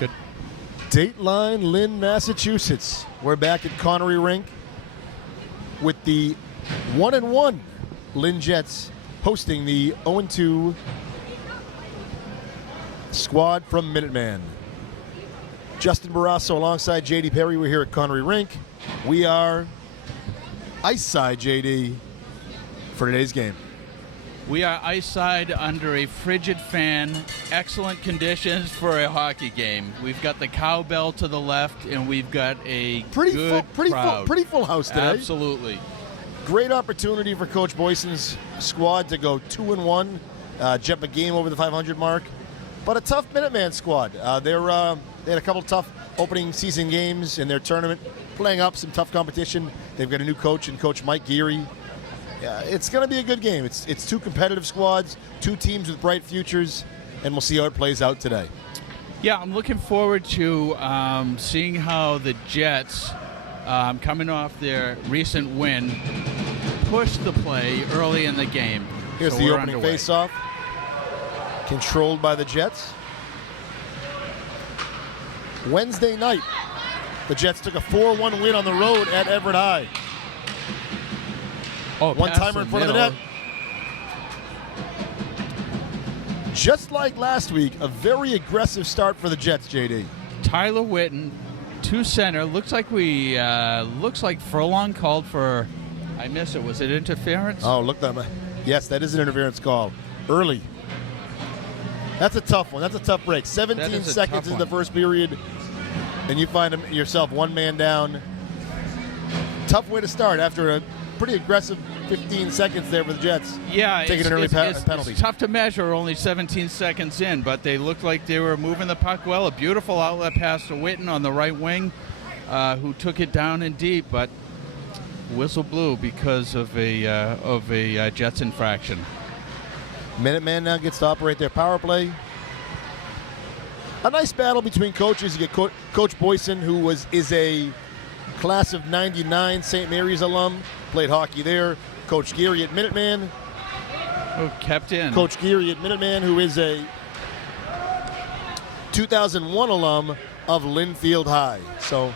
Good. Dateline, Lynn, Massachusetts. We're back at Connery Rink with the 1-1 Lynn Jets hosting the 0-2 squad from Minuteman. Justin Barrasso alongside JD Perry. We're here at Connery Rink. We are ice side, JD, for today's game. We are ice side under a frigid fan. Excellent conditions for a hockey game. We've got the cowbell to the left, and we've got a good crowd. Pretty full house today. Absolutely. Great opportunity for Coach Boyson's squad to go 2-1, jump a game over the 500 mark. But a tough Minuteman squad. They had a couple tough opening season games in their tournament, playing up some tough competition. They've got a new coach in Coach Mike Geary. Yeah, it's going to be a good game. It's two competitive squads, two teams with bright futures, and we'll see how it plays out today. Yeah, I'm looking forward to seeing how the Jets, coming off their recent win, push the play early in the game. Here's the opening face-off, controlled by the Jets. Wednesday night, the Jets took a 4-1 win on the road at Everett High. One-timer in front of the net. Just like last week, a very aggressive start for the Jets, JD. Tyler Witten, to center. Looks like Furlong called for, I missed it. Was it interference? Oh, look that. Yes, that is an interference call. Early. That's a tough one. That's a tough break. 17 seconds in the first period, and you find yourself one man down. Tough way to start after a pretty aggressive 15 seconds there for the Jets. Yeah, taking an early penalty. It's tough to measure only 17 seconds in, but they looked like they were moving the puck well. A beautiful outlet pass to Witten on the right wing, who took it down in deep, but whistle blew because of a Jets infraction. Minuteman now gets to operate their power play. A nice battle between coaches. You get Coach Boyson, who is a class of 99 St. Mary's alum, played hockey there. Coach Geary at Minuteman. Oh, kept in. Coach Geary at Minuteman, who is a 2001 alum of Linfield High. So,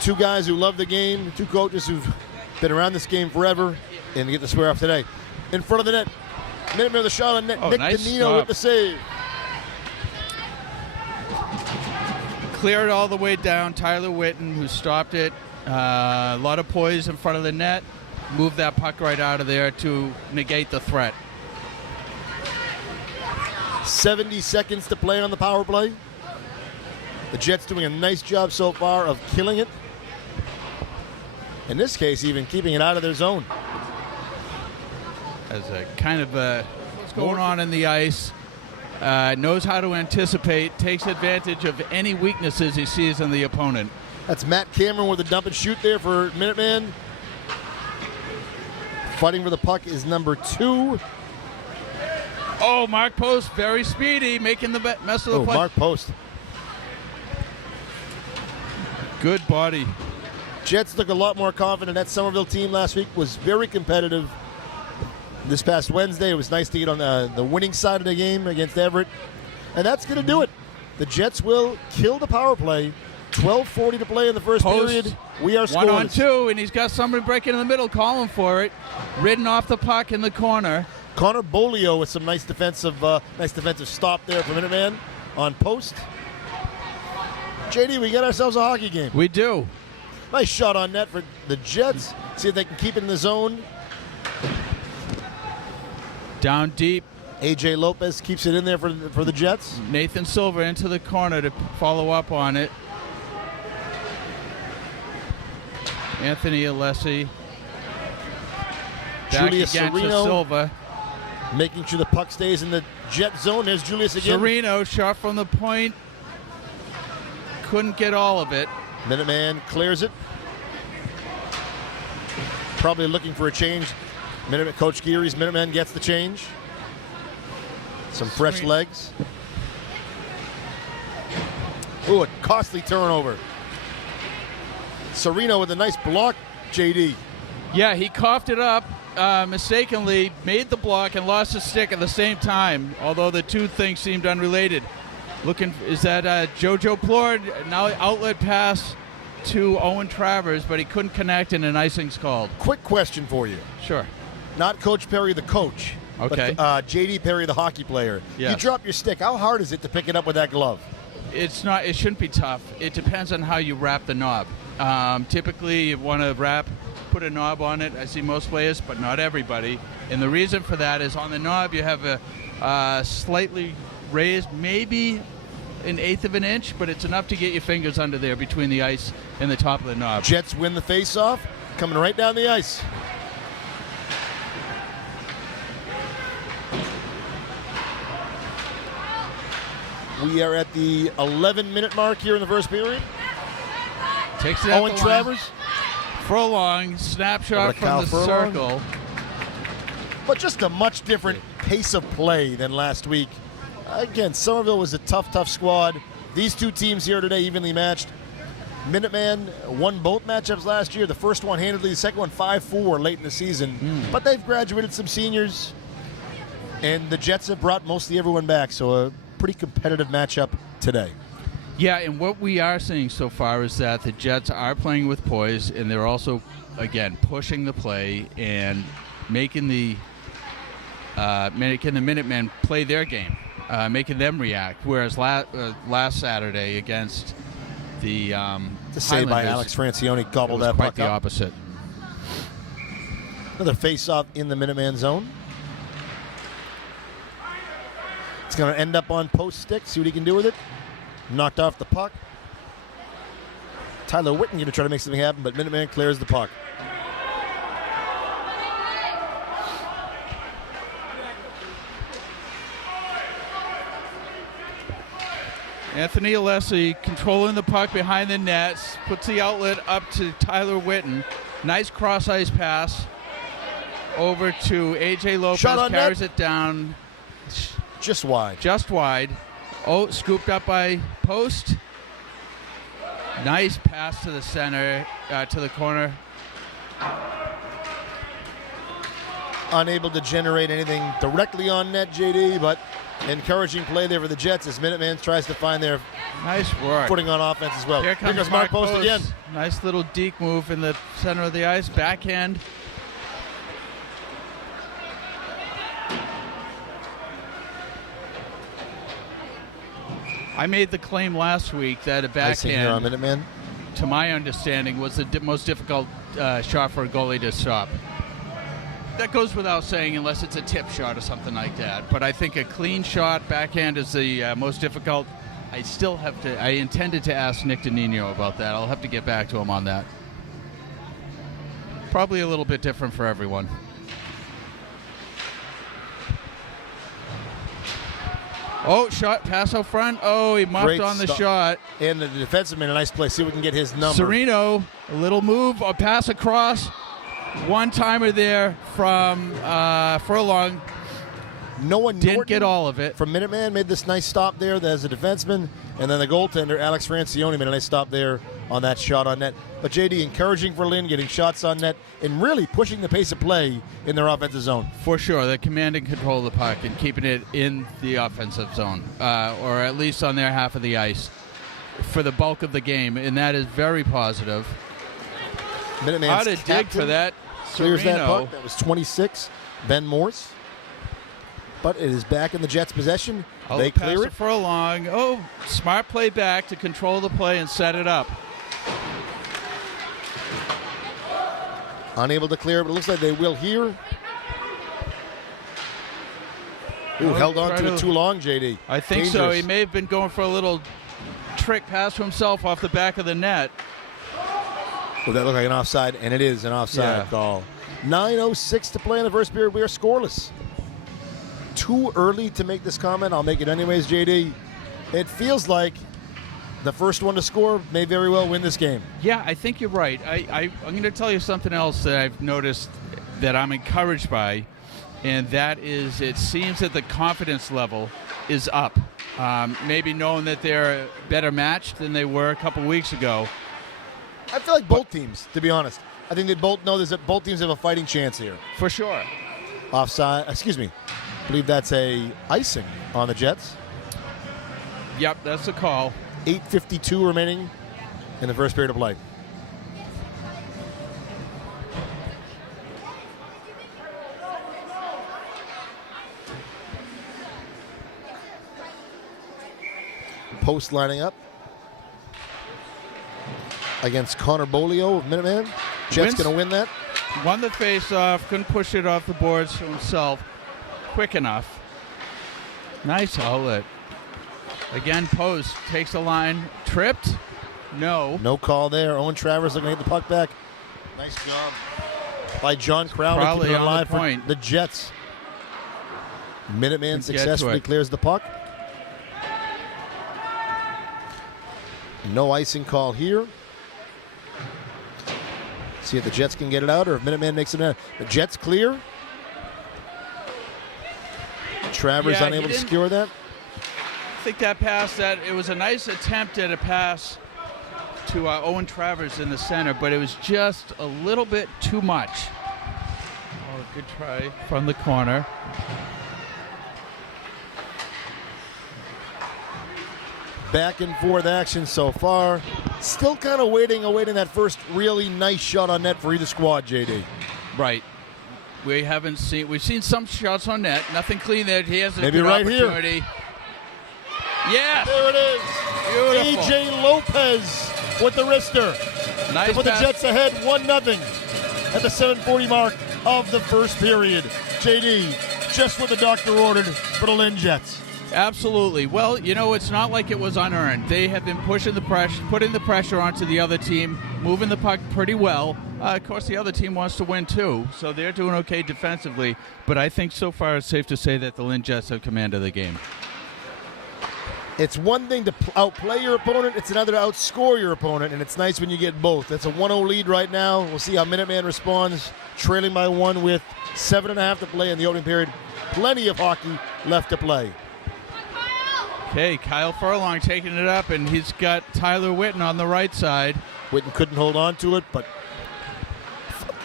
two guys who love the game, two coaches who've been around this game forever, and get the square off today. In front of the net, Minuteman with a shot on net. Nick nice Danino stop. with the save. Cleared all the way down. Tyler Witten, who stopped it. A lot of poise in front of the net. Moved that puck right out of there to negate the threat. 70 seconds to play on the power play. The Jets doing a nice job so far of killing it. In this case, even keeping it out of their zone. As a kind of what's going on in the ice. Knows how to anticipate, takes advantage of any weaknesses he sees in the opponent. That's Matt Cameron with a dump and shoot there for Minuteman. Fighting for the puck is number 2. Oh, Mark Post, very speedy, making the mess of the play. Mark Post. Good body. Jets look a lot more confident. That Somerville team last week was very competitive. This past Wednesday, it was nice to get on the winning side of the game against Everett. And that's going to do it. The Jets will kill the power play. 12:40 to play in the first period. We are scoreless. 1-on-2, and he's got somebody breaking in the middle, calling for it. Ridden off the puck in the corner. Connor Bolio with some nice defensive stop there for Minuteman on Post. JD, we got ourselves a hockey game. We do. Nice shot on net for the Jets. See if they can keep it in the zone. Down deep. A.J. Lopez keeps it in there for the Jets. Nathan Silver into the corner to follow up on it. Anthony Alessi. Back Julius again to Serino, Silva. making sure the puck stays in the Jet zone. There's Julius again. Serino, shot from the point. Couldn't get all of it. Minuteman clears it. Probably looking for a change. Coach Geary's Minuteman gets the change. Some fresh legs. Ooh, a costly turnover. Serino with a nice block, JD. Yeah, he coughed it up mistakenly, made the block, and lost his stick at the same time, although the two things seemed unrelated. Is that JoJo Plord? Now outlet pass to Owen Travers, but he couldn't connect and an icing's called. Quick question for you. Sure. Not Coach Perry, the coach. Okay. But JD Perry, the hockey player. Yes. You drop your stick. How hard is it to pick it up with that glove? It's not. It shouldn't be tough. It depends on how you wrap the knob. Typically, you want to put a knob on it. I see most players, but not everybody. And the reason for that is on the knob you have a slightly raised, maybe an eighth of an inch, but it's enough to get your fingers under there between the ice and the top of the knob. Jets win the face-off, coming right down the ice. We are at the 11-minute mark here in the first period. Takes it out Owen the Travers. Furlong, snapshot from the circle. But just a much different pace of play than last week. Again, Somerville was a tough squad. These two teams here today evenly matched. Minuteman won both matchups last year. The first one handedly, the second one 5-4 late in the season. But they've graduated some seniors. And the Jets have brought mostly everyone back. So a pretty competitive matchup today. Yeah, and what we are seeing so far is that the Jets are playing with poise, and they're also, again, pushing the play and making the Minutemen play their game, making them react. Whereas last Saturday against the to say by Alex Francione gobbled that quite puck the up. opposite. Another face-off in the Minuteman zone. It's going to end up on post stick. See what he can do with it. Knocked off the puck. Tyler Whitten going to try to make something happen, but Minuteman clears the puck. Anthony Alessi controlling the puck behind the nets, puts the outlet up to Tyler Whitten. Nice cross-ice pass over to A.J. Lopez, carries it down. Just wide. Just wide. Oh, scooped up by Post. Nice pass to the center, to the corner. Unable to generate anything directly on net, JD, but encouraging play there for the Jets as Minuteman tries to find their nice work footing on offense as well. Here comes Mark Post again. Nice little deke move in the center of the ice, backhand. I made the claim last week that a backhand, on Minuteman, to my understanding, was the most difficult shot for a goalie to stop. That goes without saying unless it's a tip shot or something like that. But I think a clean shot backhand is the most difficult. I intended to ask Nick DeNino about that. I'll have to get back to him on that. Probably a little bit different for everyone. Oh, shot, pass out front. Oh, he muffed on the shot. And the defenseman made a nice play. See if we can get his number. Sereno, a little move, a pass across. One-timer there from Furlong. Noah didn't Norton get all of it. From Minuteman made this nice stop there as a defenseman. And then the goaltender, Alex Francione, made a nice stop there on that shot on net. But JD, encouraging for Lynn, getting shots on net, and really pushing the pace of play in their offensive zone. For sure, they're commanding control of the puck and keeping it in the offensive zone, or at least on their half of the ice for the bulk of the game, and that is very positive. Minuteman's How to dig for that. Clears that Sereno. puck. That was 26, Ben Morse. But it is back in the Jets' possession. They clear it. Furlong. Oh, smart play back to control the play and set it up. Unable to clear, but it looks like they will here. Ooh, held on to it too long, JD. I think so. He may have been going for a little trick pass to himself off the back of the net. Would that look like an offside? And it is an offside call. 9:06 to play in the first period. We are scoreless. Too early to make this comment. I'll make it anyways, JD. It feels like the first one to score may very well win this game. Yeah, I think you're right. I'm going to tell you something else that I've noticed that I'm encouraged by, and that is it seems that the confidence level is up. Maybe knowing that they're better matched than they were a couple weeks ago. I feel like both teams, to be honest. I think they both know that both teams have a fighting chance here. For sure. Offside, excuse me. I believe that's a icing on the Jets. Yep, that's the call. 8:52 remaining in the first period of play. Post lining up against Connor Bolio of Minuteman. Jets going to win that. Won the face-off, couldn't push it off the boards to himself quick enough. Nice outlet. Again, Post takes the line, tripped. No. No call there. Owen Travers looking to get the puck back. Nice job by John Crowley keeping it alive for point. the Jets. Minuteman successfully clears the puck. No icing call here. See if the Jets can get it out or if Minuteman makes it in. The Jets clear. Travers unable to secure that. I think that pass, it was a nice attempt at a pass to Owen Travers in the center, but it was just a little bit too much. Oh, good try from the corner. Back and forth action so far. Still kind of awaiting that first really nice shot on net for either squad, JD. Right. We've seen some shots on net. Nothing clean there. He has a maybe good right opportunity. Here. Yes. There it is. Beautiful. AJ Lopez with the wrister. Nice to put pass. the Jets ahead 1-0 at the 7:40 mark of the first period. JD, just what the doctor ordered for the Lynn Jets. Absolutely. Well, it's not like it was unearned. They have been putting the pressure onto the other team, moving the puck pretty well. Of course, the other team wants to win too, so they're doing okay defensively. But I think so far it's safe to say that the Lynn Jets have command of the game. It's one thing to outplay your opponent. It's another to outscore your opponent, and it's nice when you get both. That's a 1-0 lead right now. We'll see how Minuteman responds, trailing by 1 with 7.5 to play in the opening period. Plenty of hockey left to play. Okay, Kyle Furlong taking it up, and he's got Tyler Witten on the right side. Witten couldn't hold on to it, but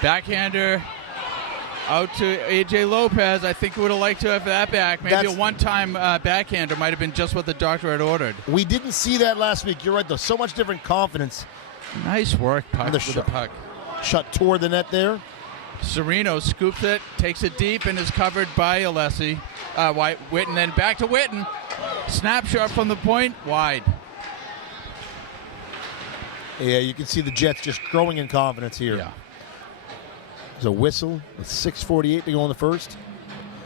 backhander out to AJ Lopez. I think we would have liked to have that back. Maybe a one-time backhander might have been just what the doctor had ordered. We didn't see that last week. You're right, though. So much different confidence. Nice work, puck with the puck. Shot toward the net there. Sereno scoops it, takes it deep, and is covered by Alessi. Witten, then back to Witten. Snapshot from the point, wide. Yeah, you can see the Jets just growing in confidence here. Yeah. There's a whistle with 6:48 to go in the first.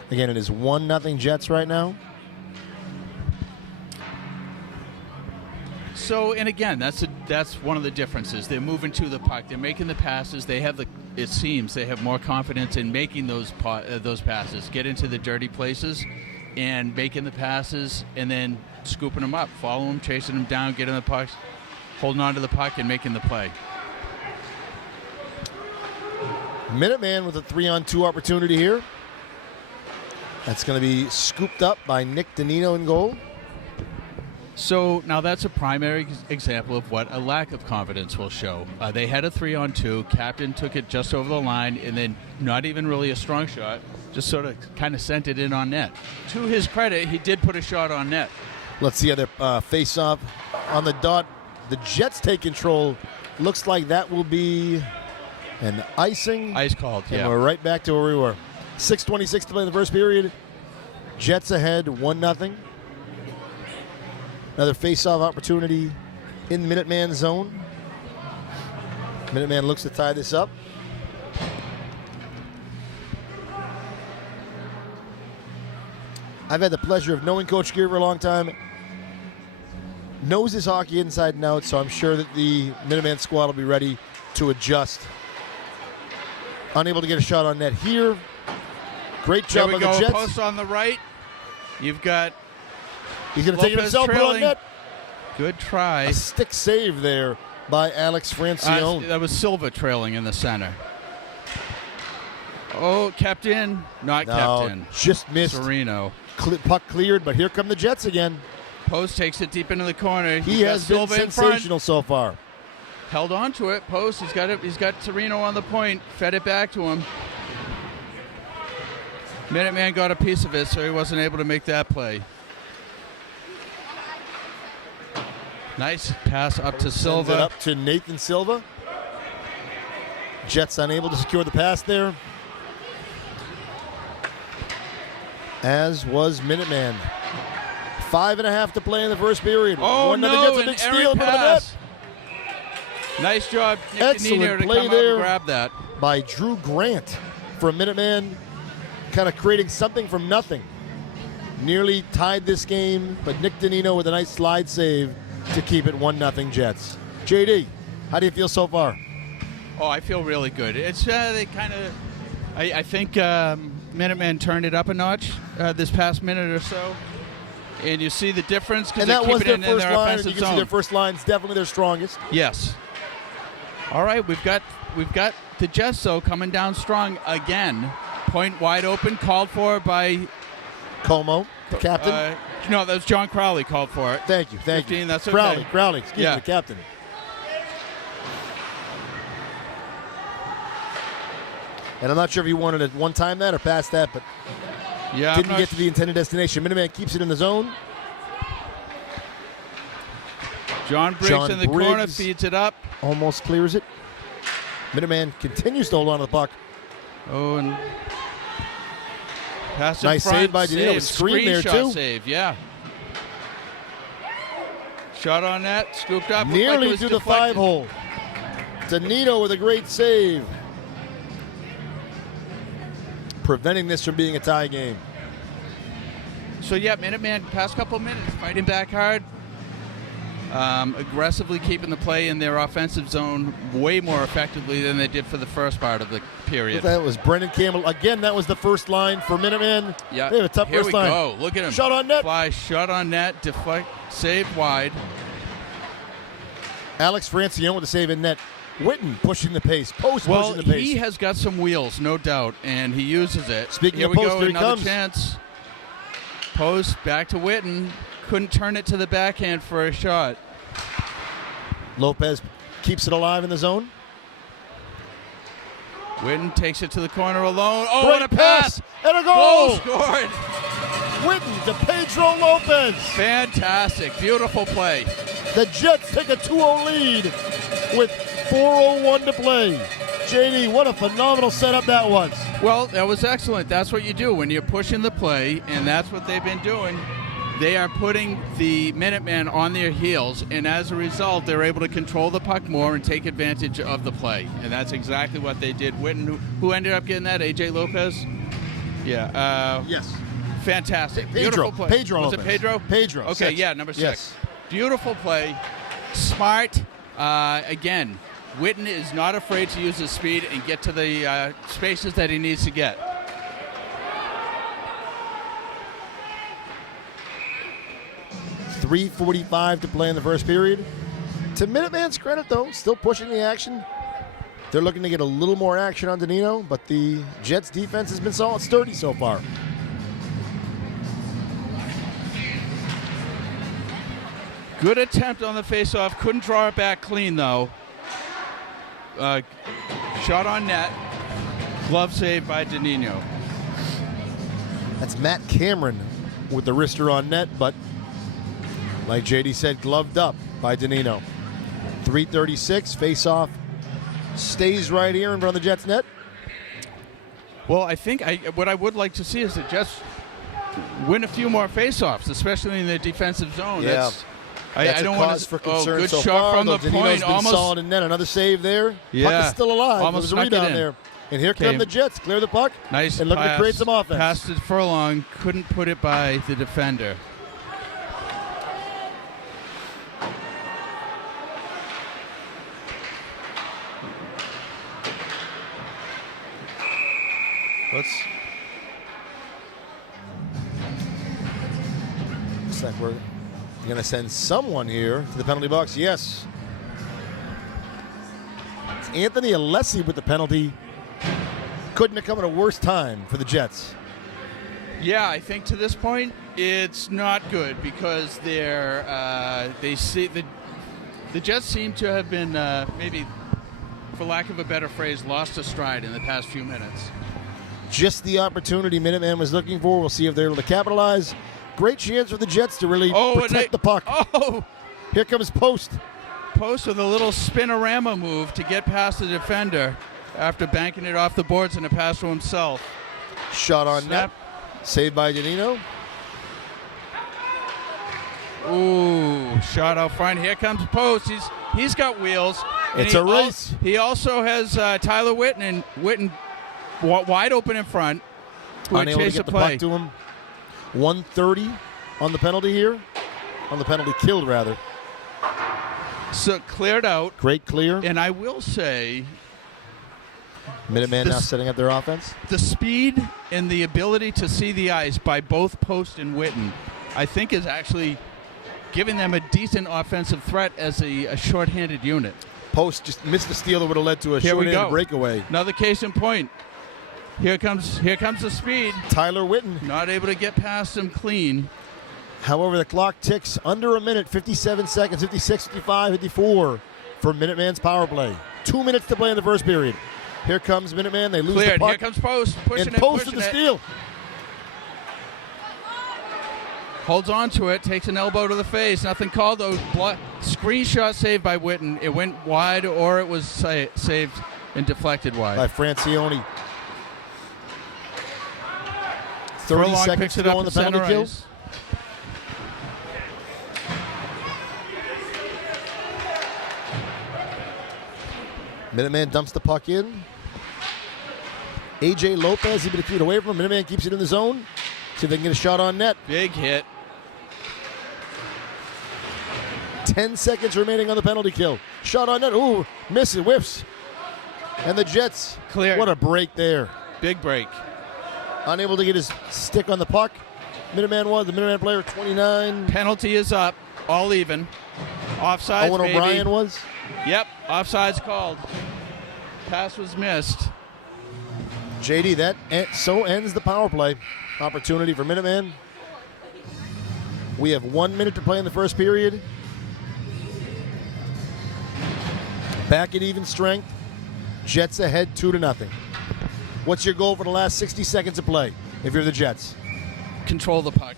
Again, it is 1-0 Jets right now. So, and again, that's one of the differences. They're moving to the puck. They're making the passes. It seems they have more confidence in making those passes, get into the dirty places, and making the passes, and then scooping them up, following them, chasing them down, getting the pucks, holding on to the puck, and making the play. Minuteman with a 3-on-2 opportunity here. That's going to be scooped up by Nick Danino in goal. So now that's a primary example of what a lack of confidence will show. They had a 3-on-2. Captain took it just over the line, and then not even really a strong shot, just sort of kind of sent it in on net. To his credit, he did put a shot on net. Let's see how they face off on the dot. The Jets take control. Looks like that will be an icing. Ice called, yeah. And we're right back to where we were. 6:26 to play in the first period. Jets ahead 1-0. Another face-off opportunity in the Minuteman zone. Minuteman looks to tie this up. I've had the pleasure of knowing Coach Gear for a long time. Knows his hockey inside and out, so I'm sure that the Minuteman squad will be ready to adjust. Unable to get a shot on net here. Great job by the Jets. Post on the right. You've got He's going to take it himself, put on net. Good try. A stick save there by Alex Francione. That was Silva trailing in the center. Oh, kept in. Not kept in. Just missed. Sereno. Puck cleared, but here come the Jets again. Post takes it deep into the corner. He has been sensational so far. Held on to it. Post, he's got Sereno on the point. Fed it back to him. Minuteman got a piece of it, so he wasn't able to make that play. Nice pass up to Sends it Silva. up to Nathan Silva. Jets unable to secure the pass there. As was Minuteman. 5.5 to play in the first period. Oh, 1-0 no, Jets, a an big steal errant in front of the pass. Nice job, Nick Excellent Danino, to play come up there. and grab that. By Drew Grant for Minuteman, kind of creating something from nothing. Nearly tied this game, but Nick Danino with a nice slide save to keep it 1-0 Jets. JD, how do you feel so far? Oh, I feel really good. It's they kind of, I think Minuteman turned it up a notch this past minute or so, and you see the difference because And they that keep was it their in first their line. You offensive can see zone. their first line's definitely their strongest. Yes. All right, we've got the Jets though coming down strong again. Point wide open, called for by Como, the captain. no, that was John Crowley called for it. Thank you. 15, that's okay. Crowley, excuse Yeah. me, the captain. And I'm not sure if he wanted to one-time that or pass that, but Yeah, didn't get to the intended destination. Minuteman keeps it in the zone. John Briggs in the corner, feeds it up. Almost clears it. Minuteman continues to hold on to the puck. Oh, and pass in Nice front, save by Danilo. Screen there, shot too. Save, yeah. Shot on net, scooped up. Nearly looked like it was to the deflected. 5-hole. Danilo with a great save. Preventing this from being a tie game. So, yeah, Minuteman, past couple of minutes, fighting back hard. Aggressively keeping the play in their offensive zone way more effectively than they did for the first part of the period. That was Brendan Campbell. Again, that was the first line for Minuteman. Yeah, They have a tough here first we line. go. Look at him. Shot on net. Fly, shot on net, deflect, saved wide. Alex Francione with the save in net. Witten pushing the pace. Post Well, pushing the pace. he has got some wheels, no doubt, and he uses it. Speaking here of we post, go, here he another comes. chance. Post, back to Witten. Couldn't turn it to the backhand for a shot. Lopez keeps it alive in the zone. Witten takes it to the corner alone. Oh, Great what a pass! And a Goal goal! scored! Witten to Pedro Lopez. Fantastic, beautiful play. The Jets take a 2-0 lead with 4:01 to play. JD, what a phenomenal setup that was. Well, that was excellent. That's what you do when you're pushing the play, and that's what they've been doing. They are putting the Minutemen on their heels, and as a result, they're able to control the puck more and take advantage of the play. And that's exactly what they did. Witten, who ended up getting that? AJ Lopez? Yeah. Yes. Fantastic. Pedro. Beautiful play. Pedro Was Lopez. it Pedro? Pedro. Okay, 6. yeah, number 6. Yes. Beautiful play. Smart. Again, Witten is not afraid to use his speed and get to the spaces that he needs to get. .345 to play in the first period. To Minuteman's credit, though, still pushing the action. They're looking to get a little more action on Danilo, but the Jets' defense has been solid, sturdy so far. Good attempt on the faceoff. Couldn't draw it back clean, though. Shot on net. Glove save by Danilo. That's Matt Cameron with the wrister on net, but like JD said, gloved up by Danilo. 3:36, face-off stays right here in front of the Jets' net. Well, I think what I would like to see is the Jets win a few more faceoffs, especially in the defensive zone. Yeah. I don't want cause to. for concern good so shot far, from though. the Danino's point. been Almost solid in net. Another save there. Yeah. Puck is still alive. Almost There was a snuck it rebound in. there. And here Okay. come the Jets. Clear the puck. nice And looking to pass. create some offense. Passed it furlong. Couldn't put it by the defender. Looks like we're going to send someone here to the penalty box. Yes. It's Anthony Alessi with the penalty. Couldn't have come at a worse time for the Jets. Yeah, I think to this point it's not good because they see the Jets seem to have been maybe, for lack of a better phrase, lost a stride in the past few minutes. Just the opportunity Minuteman was looking for. We'll see if they're able to capitalize. Great chance for the Jets to really protect the puck. Oh, Here comes Post. Post with a little spinorama move to get past the defender after banking it off the boards and a pass to himself. Shot on Snap. net. Saved by Janino. Ooh, shot out front. Here comes Post. He's got wheels. And It's a race. He also has Tyler Witten wide open in front. Who would Unable to chase get the the play. puck to him. 1:30 on the penalty here. On the penalty killed, rather. So cleared out. Great clear. And I will say, Minuteman now setting up their offense. the speed and the ability to see the ice by both Post and Witten, I think, is actually giving them a decent offensive threat as a shorthanded unit. Post just missed the steal that would have led to a Here we short-handed go. breakaway. Another case in point. Here comes the speed. Tyler Witten. Not able to get past him clean. However, the clock ticks under a minute, 57 seconds, 56, 55, 54 for Minuteman's power play. 2 minutes to play in the first period. Here comes Minuteman. They lose Cleared. the puck. Here comes Post. Pushing And it. Post pushing with the it. steal. Holds on to it. Takes an elbow to the face. Nothing called though. Screenshot saved by Witten. It went wide or it was saved and deflected wide. By Francione. Furlong 30 seconds picks to it go up on the at center penalty kill. ice. Minuteman dumps the puck in. AJ Lopez, he's been a feet away from him. Minuteman keeps it in the zone. See if they can get a shot on net. Big hit. 10 seconds remaining on the penalty kill. Shot on net. Ooh, misses, whiffs. And the Jets. Cleared. What a break there. Big break. Unable to get his stick on the puck. Minuteman was the Minuteman player, 29. Penalty is up. All even. Offsides, Owen baby. O'Brien was. Yep. Offsides called. Pass was missed. JD, so ends the power play. Opportunity for Minuteman. We have 1 minute to play in the first period. Back at even strength. Jets ahead 2-0. What's your goal for the last 60 seconds of play if you're the Jets? Control the puck.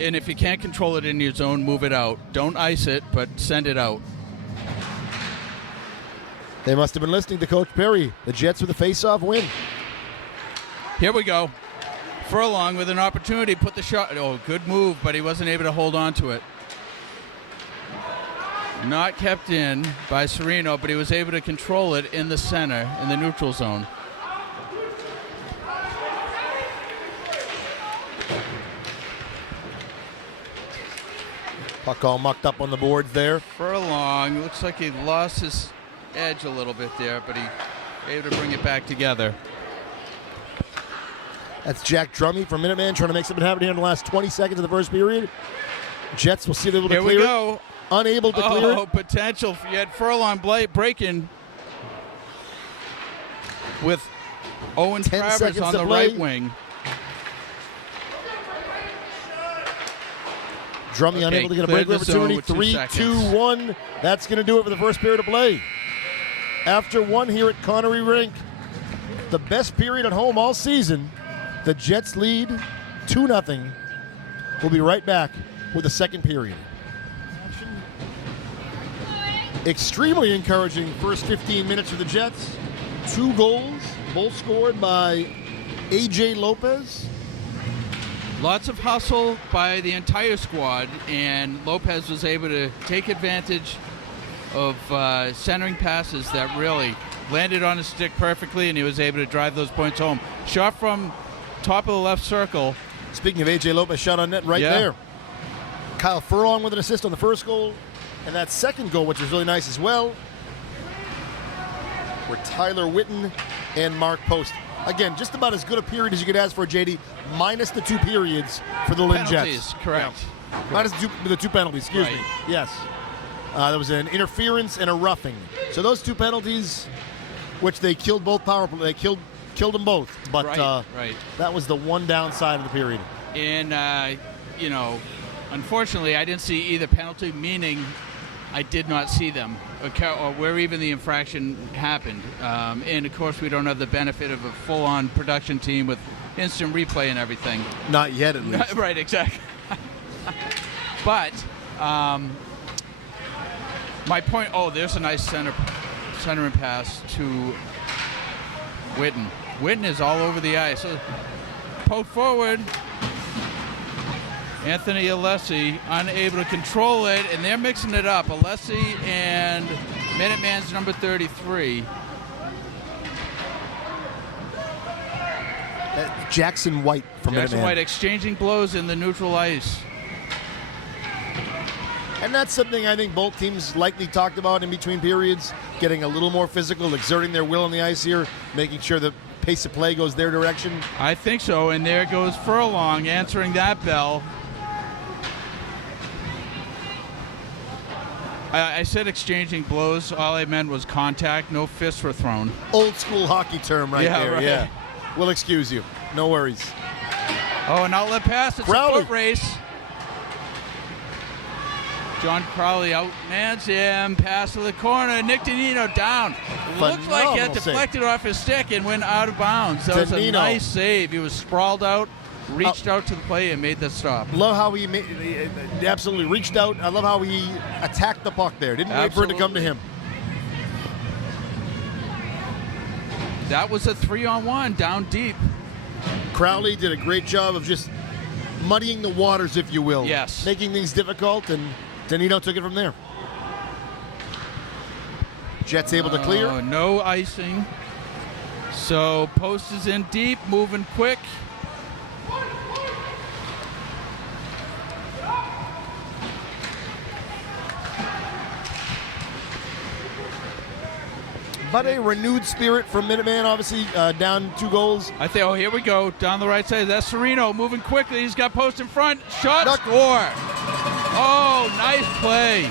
And if you can't control it in your zone, move it out. Don't ice it, but send it out. They must have been listening to Coach Perry. The Jets with a face-off win. Here we go. Furlong with an opportunity, put the shot. Oh, good move, but he wasn't able to hold on to it. Not kept in by Sereno, but he was able to control it in the center, in the neutral zone. Puck all mucked up on the boards there. Furlong, looks like he lost his edge a little bit there, but he able to bring it back together. That's Jack Drummy from Minuteman trying to make something happen here in the last 20 seconds of the first period. Jets will see if they're able to Here clear we it. go. Unable to clear Oh, it. potential. You had Furlong breaking with Owen 10 Travers seconds on to the play. right wing. Drummy Okay, unable to get a cleared break the zone opportunity. with 2 3, seconds. 2, 1. That's going to do it for the first period of play. After one here at Connery Rink, the best period at home all season. The Jets lead 2-0. We'll be right back with the second period. Extremely encouraging first 15 minutes for the Jets. 2 goals, both scored by AJ Lopez. Lots of hustle by the entire squad, and Lopez was able to take advantage of centering passes that really landed on his stick perfectly, and he was able to drive those points home. Shot from top of the left circle. Speaking of AJ Lopez, shot on net right there. Kyle Furlong with an assist on the first goal, and that second goal, which was really nice as well, were Tyler Witten and Mark Post. Again, just about as good a period as you could ask for, JD, minus the 2 periods for the Lynn Penalties, Jets. correct. Yeah. Minus the two penalties, excuse me. Right. Yes. There was an interference and a roughing. So those 2 penalties, which they killed both power play, they killed them both. But Right. that was the one downside of the period. And, unfortunately, I didn't see either penalty, meaning I did not see them, or where even the infraction happened. And, of course, we don't have the benefit of a full-on production team with instant replay and everything. Not yet, at least. Right, exactly. But My point, there's a nice centering pass to Witten. Witten is all over the ice. Poke forward. Anthony Alessi unable to control it, and they're mixing it up. Alessi and Minuteman's number 33. Jackson White from Jackson Minuteman. White exchanging blows in the neutral ice. And that's something I think both teams likely talked about in between periods, getting a little more physical, exerting their will on the ice here, making sure the pace of play goes their direction. I think so, and there goes Furlong answering that bell. I said exchanging blows. All I meant was contact. No fists were thrown. Old school hockey term right there. Right. Yeah. We'll excuse you. No worries. An outlet pass. It's Crowley. a foot race. John Crowley outmans him. Pass to the corner. Nick Danino down. Looked like he had deflected off his stick and went out of bounds. That was a nice save. He was sprawled out. Reached out to the play and made the stop. Love how he absolutely reached out. I love how he attacked the puck there. Didn't wait for it to come to him. That was a 3-on-1 down deep. Crowley did a great job of just muddying the waters, if you will. Yes. Making things difficult, and Danino took it from there. Jets able to clear. No icing. So Post is in deep, moving quick. But a renewed spirit from Minuteman, obviously down 2 goals. I think, here we go, down the right side. That's Serino moving quickly. He's got Post in front. Shot, score. Oh, nice play.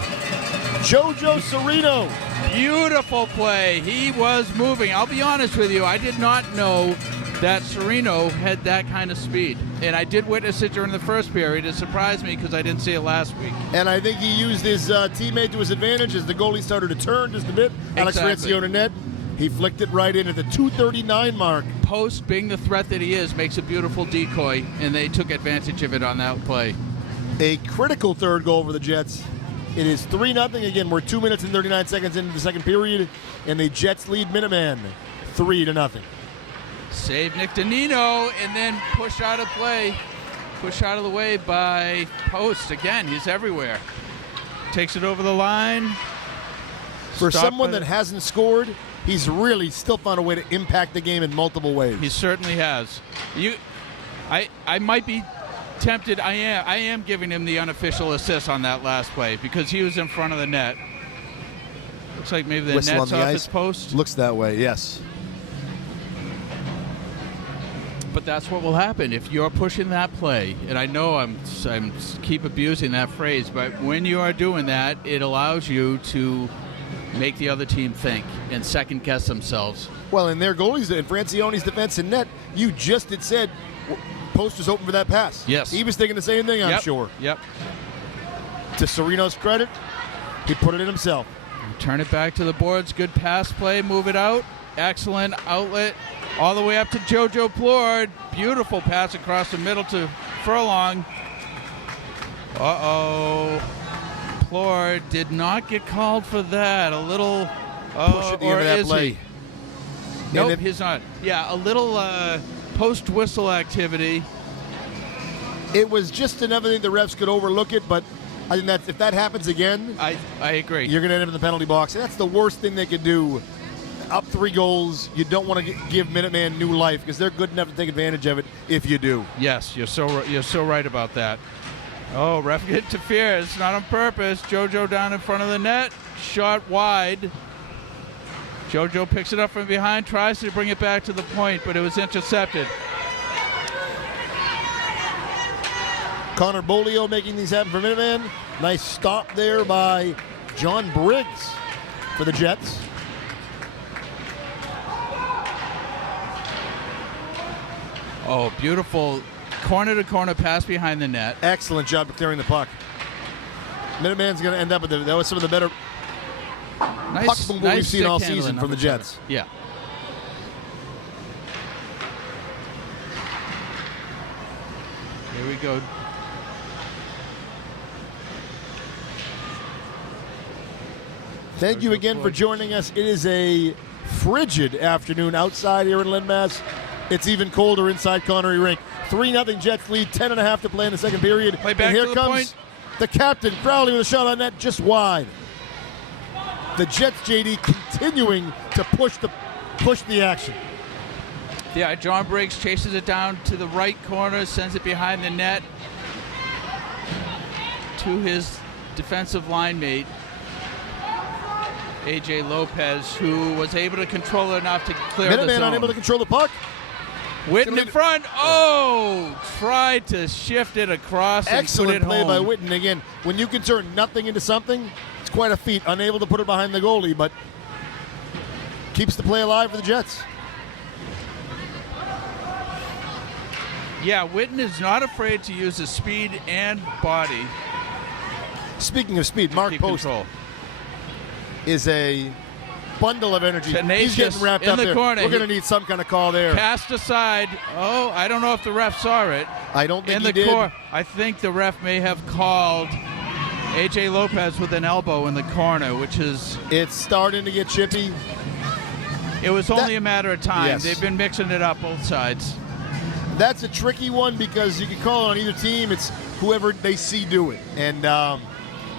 Jojo Serino. Beautiful play. He was moving. I'll be honest with you, I did not know that Serino had that kind of speed. And I did witness it during the first period. It surprised me because I didn't see it last week. And I think he used his teammate to his advantage as the goalie started to turn just a bit. Alex Rancione net. He flicked it right in at the 2:39 mark. Post, being the threat that he is, makes a beautiful decoy, and they took advantage of it on that play. A critical third goal for the Jets. It is 3-0. Again, we're 2 minutes and 39 seconds into the second period, and the Jets lead Minuteman 3-0. Save Nick Danino, and then push out of play. Push out of the way by Post. Again, he's everywhere. Takes it over the line. For someone that hasn't scored, he's really still found a way to impact the game in multiple ways. He certainly has. I might be tempted. I am giving him the unofficial assist on that last play because he was in front of the net. Looks like maybe the net's off his post. Looks that way, yes. But that's what will happen if you're pushing that play. And I know I'm keep abusing that phrase, but when you are doing that, it allows you to make the other team think and second guess themselves. Well, in their goalies, in Francione's defense and net, you just had said Post was open for that pass. Yes. He was thinking the same thing, I'm sure. Yep. To Serino's credit, he put it in himself. Turn it back to the boards. Good pass play. Move it out. Excellent outlet. All the way up to Jojo Plord. Beautiful pass across the middle to Furlong. Plord did not get called for that. A little... push at the end of that play. Nope, he's not. Yeah, a little post-whistle activity. It was just enough. I think the refs could overlook it, but I think that if that happens again... I agree. You're going to end up in the penalty box. And that's the worst thing they could do. Up 3 goals, you don't want to give Minuteman new life because they're good enough to take advantage of it if you do. Yes, you're so right about that. Oh, ref interferes. Not on purpose. Jojo down in front of the net. Shot wide. Jojo picks it up from behind, tries to bring it back to the point, but it was intercepted. Connor Bolio making these happen for Minuteman. Nice stop there by John Briggs for the Jets. Oh, beautiful corner-to-corner pass behind the net. Excellent job of clearing the puck. Minuteman's going to end up with that was some of the better puck movement we've seen all season from the Jets. Yeah. Here we go. Thank you again for joining us. It is a frigid afternoon outside here in Lynn, Mass. It's even colder inside Connery Rink. 3-0 Jets lead, 10.5 to play in the second period. Play back and here to the comes point. the captain, Crowley, with a shot on net just wide. The Jets, JD, continuing to push the action. Yeah, John Briggs chases it down to the right corner, sends it behind the net to his defensive line mate, AJ Lopez, who was able to control it enough to clear the Minuteman zone. unable to control the puck. Witten in front. Oh, tried to shift it across and Excellent put it play home. by Witten. Again, when you can turn nothing into something, it's quite a feat. Unable to put it behind the goalie, but keeps the play alive for the Jets. Yeah, Witten is not afraid to use his speed and body Speaking of speed, to Mark keep Post control. is a bundle of energy. Tenacious He's getting wrapped in up the there. corner. We're going to need some kind of call there. Cast aside. Oh, I don't know if the ref saw it. I don't think In he the did. core, I think the ref may have called AJ Lopez with an elbow in the corner, which is, It's starting to get chippy. it was only a matter of time. Yes. They've been mixing it up both sides. That's a tricky one because you can call it on either team. It's whoever they see do it, and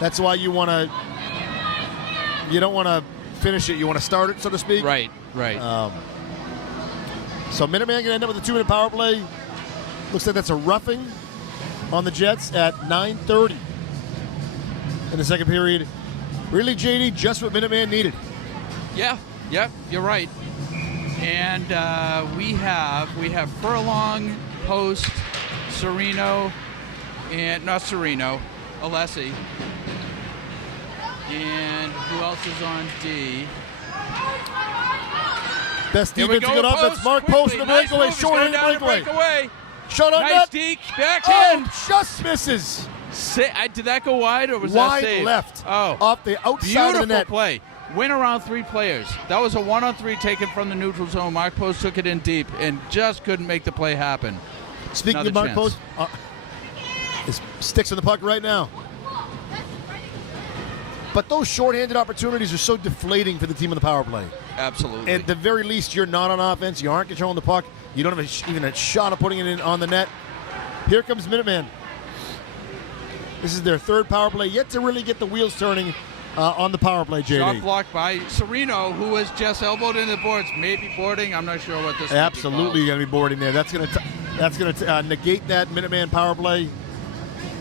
that's why you want to. You don't want to finish it. You want to start it, so to speak. Right. So Minuteman going to end up with a 2-minute power play. Looks like that's a roughing on the Jets at 9:30 in the second period. Really, JD, just what Minuteman needed. Yeah. Yep. You're right. And we have Furlong, Post, Serino, and not Serino, Alessi. And who else is on D? Best Here we defense, go, good offense. Post, Mark quickly. Post in the Nice breakaway, move. He's short going hand down to breakaway. breakaway. Shot on Nice net. deke, backhand. Oh, just misses. Did that go wide or was that Wide saved? left. Oh, Off the outside beautiful of the net. play. Went around three players. That was a 1-on-3 taken from the neutral zone. Mark Post took it in deep and just couldn't make the play happen. Speaking Another of Mark chance. Post, his sticks on the puck right now. But those shorthanded opportunities are so deflating for the team on the power play. Absolutely. At the very least, you're not on offense. You aren't controlling the puck. You don't have even a shot of putting it in on the net. Here comes Minuteman. This is their third power play. Yet to really get the wheels turning on the power play, JD. Shot blocked by Serino, who was just elbowed into the boards. Maybe boarding. I'm not sure what this might be Absolutely going to be boarding there. That's going to negate that Minuteman power play.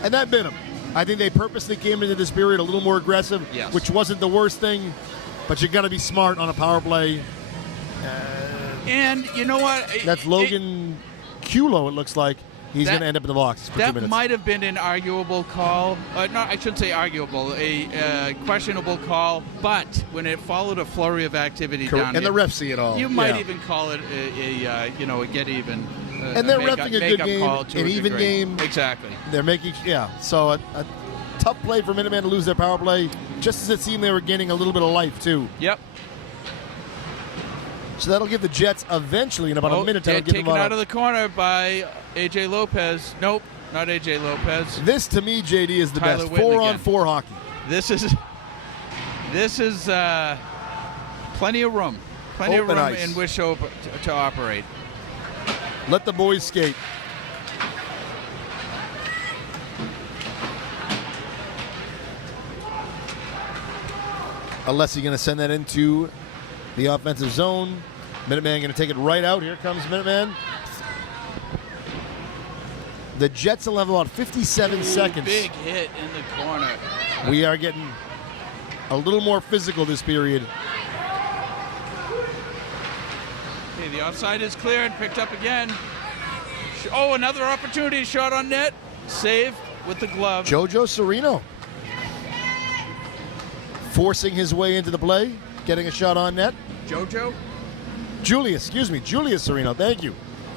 And that bit them. I think they purposely came into this period a little more aggressive, Yes. which wasn't the worst thing, but you got to be smart on a power play. And you know what? That's Logan Culo, it looks like. He's going to end up in the box for 2 That minutes. might have been an arguable call. No, I shouldn't say arguable. A questionable call. But when it followed a flurry of activity down and the here, refs see it all. you might Yeah. even call it a get even. And they're reffing a good game, an even game. Exactly. They're making, so a tough play for Minuteman to lose their power play, just as it seemed they were gaining a little bit of life, too. Yep. So that'll give the Jets eventually, in about a minute, that'll give them taken out of the corner by AJ Lopez. Nope, not AJ Lopez. This, to me, JD, is the Tyler best. Whitten 4-on-4 hockey. This is plenty of room. Plenty Open of room ice. in which to operate. Let the boys skate. Alessi going to send that into the offensive zone. Minuteman going to take it right out. Here comes Minuteman. The Jets will have about 57 seconds. Big hit in the corner. We are getting a little more physical this period. Okay, the offside is clear and picked up again. Oh, another opportunity. Shot on net. Save with the glove. Jojo Serino forcing his way into the play, getting a shot on net. Julius Serino, thank you.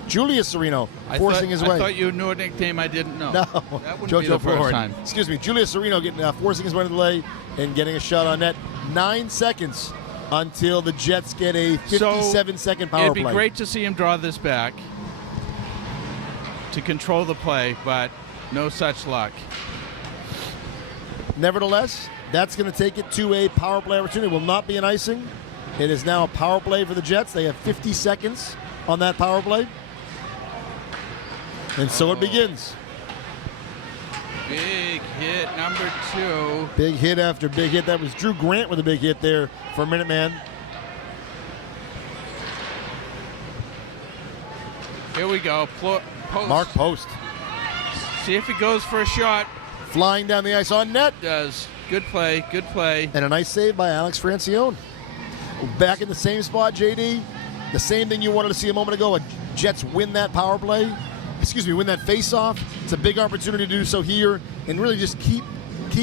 Julius Serino forcing his way. I thought you knew a nickname I didn't know. No, That wouldn't be the first Ford. time. Excuse me, Julius Serino forcing his way into the play and getting a shot on net. 9 seconds until the Jets get a 57-second power It'd be play. great to see him draw this back to control the play, but no such luck. Nevertheless, that's going to take it to a power play opportunity. It will not be an icing. It is now a power play for the Jets. They have 50 seconds on that power play. And so it begins. Big hit number 2. Big hit after big hit. That was Drew Grant with a big hit there for Minuteman. Here we go. Post. Mark Post. See if he goes for a shot. Flying down the ice on net. Does. Good play. Good play. And a nice save by Alex Francione. Back in the same spot, JD. The same thing you wanted to see a moment ago. A Jets win that power play. Win that face-off. It's a big opportunity to do so here and really just keep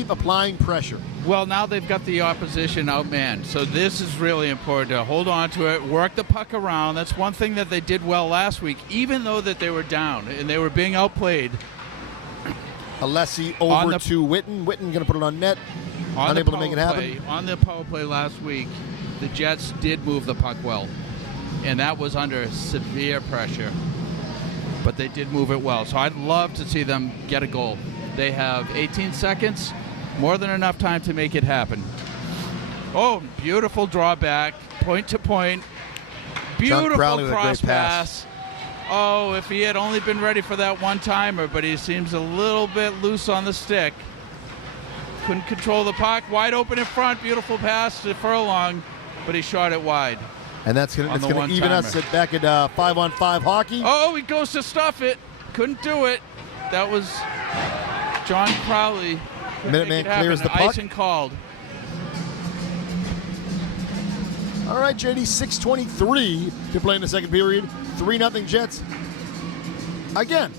applying pressure. Well, now they've got the opposition outmanned, so this is really important to hold on to it, work the puck around. That's one thing that they did well last week, even though that they were down and they were being outplayed. Alessi over to Witten. Witten going to put it on net. Unable to make it happen. On the power play last week, the Jets did move the puck well, and that was under severe pressure. But they did move it well, so I'd love to see them get a goal. They have 18 seconds, more than enough time to make it happen. Oh, beautiful drawback, point to point. Beautiful cross pass. Oh, if he had only been ready for that one-timer, but he seems a little bit loose on the stick. Couldn't control the puck. Wide open in front, beautiful pass to Furlong, but he shot it wide. And that's going to even us back at 5-on-5 hockey. Oh, he goes to stuff it. Couldn't do it. That was John Crowley. Minuteman clears the puck. Icing called. All right, JD, 6:23 to play in the second period. 3-0 Jets. Again,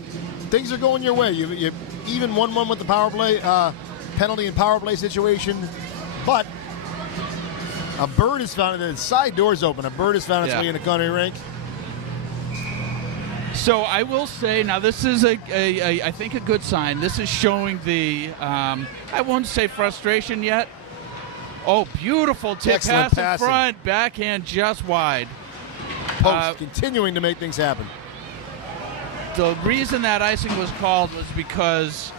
things are going your way. You even 1-1 with the power play, penalty and power play situation. But a bird has found it. The side door's open. A bird has found its way in the country rink. So I will say, now this is I think a good sign. This is showing the, I won't say frustration yet. Oh, beautiful tip pass in front. Backhand just wide. Post continuing to make things happen. The reason that icing was called was because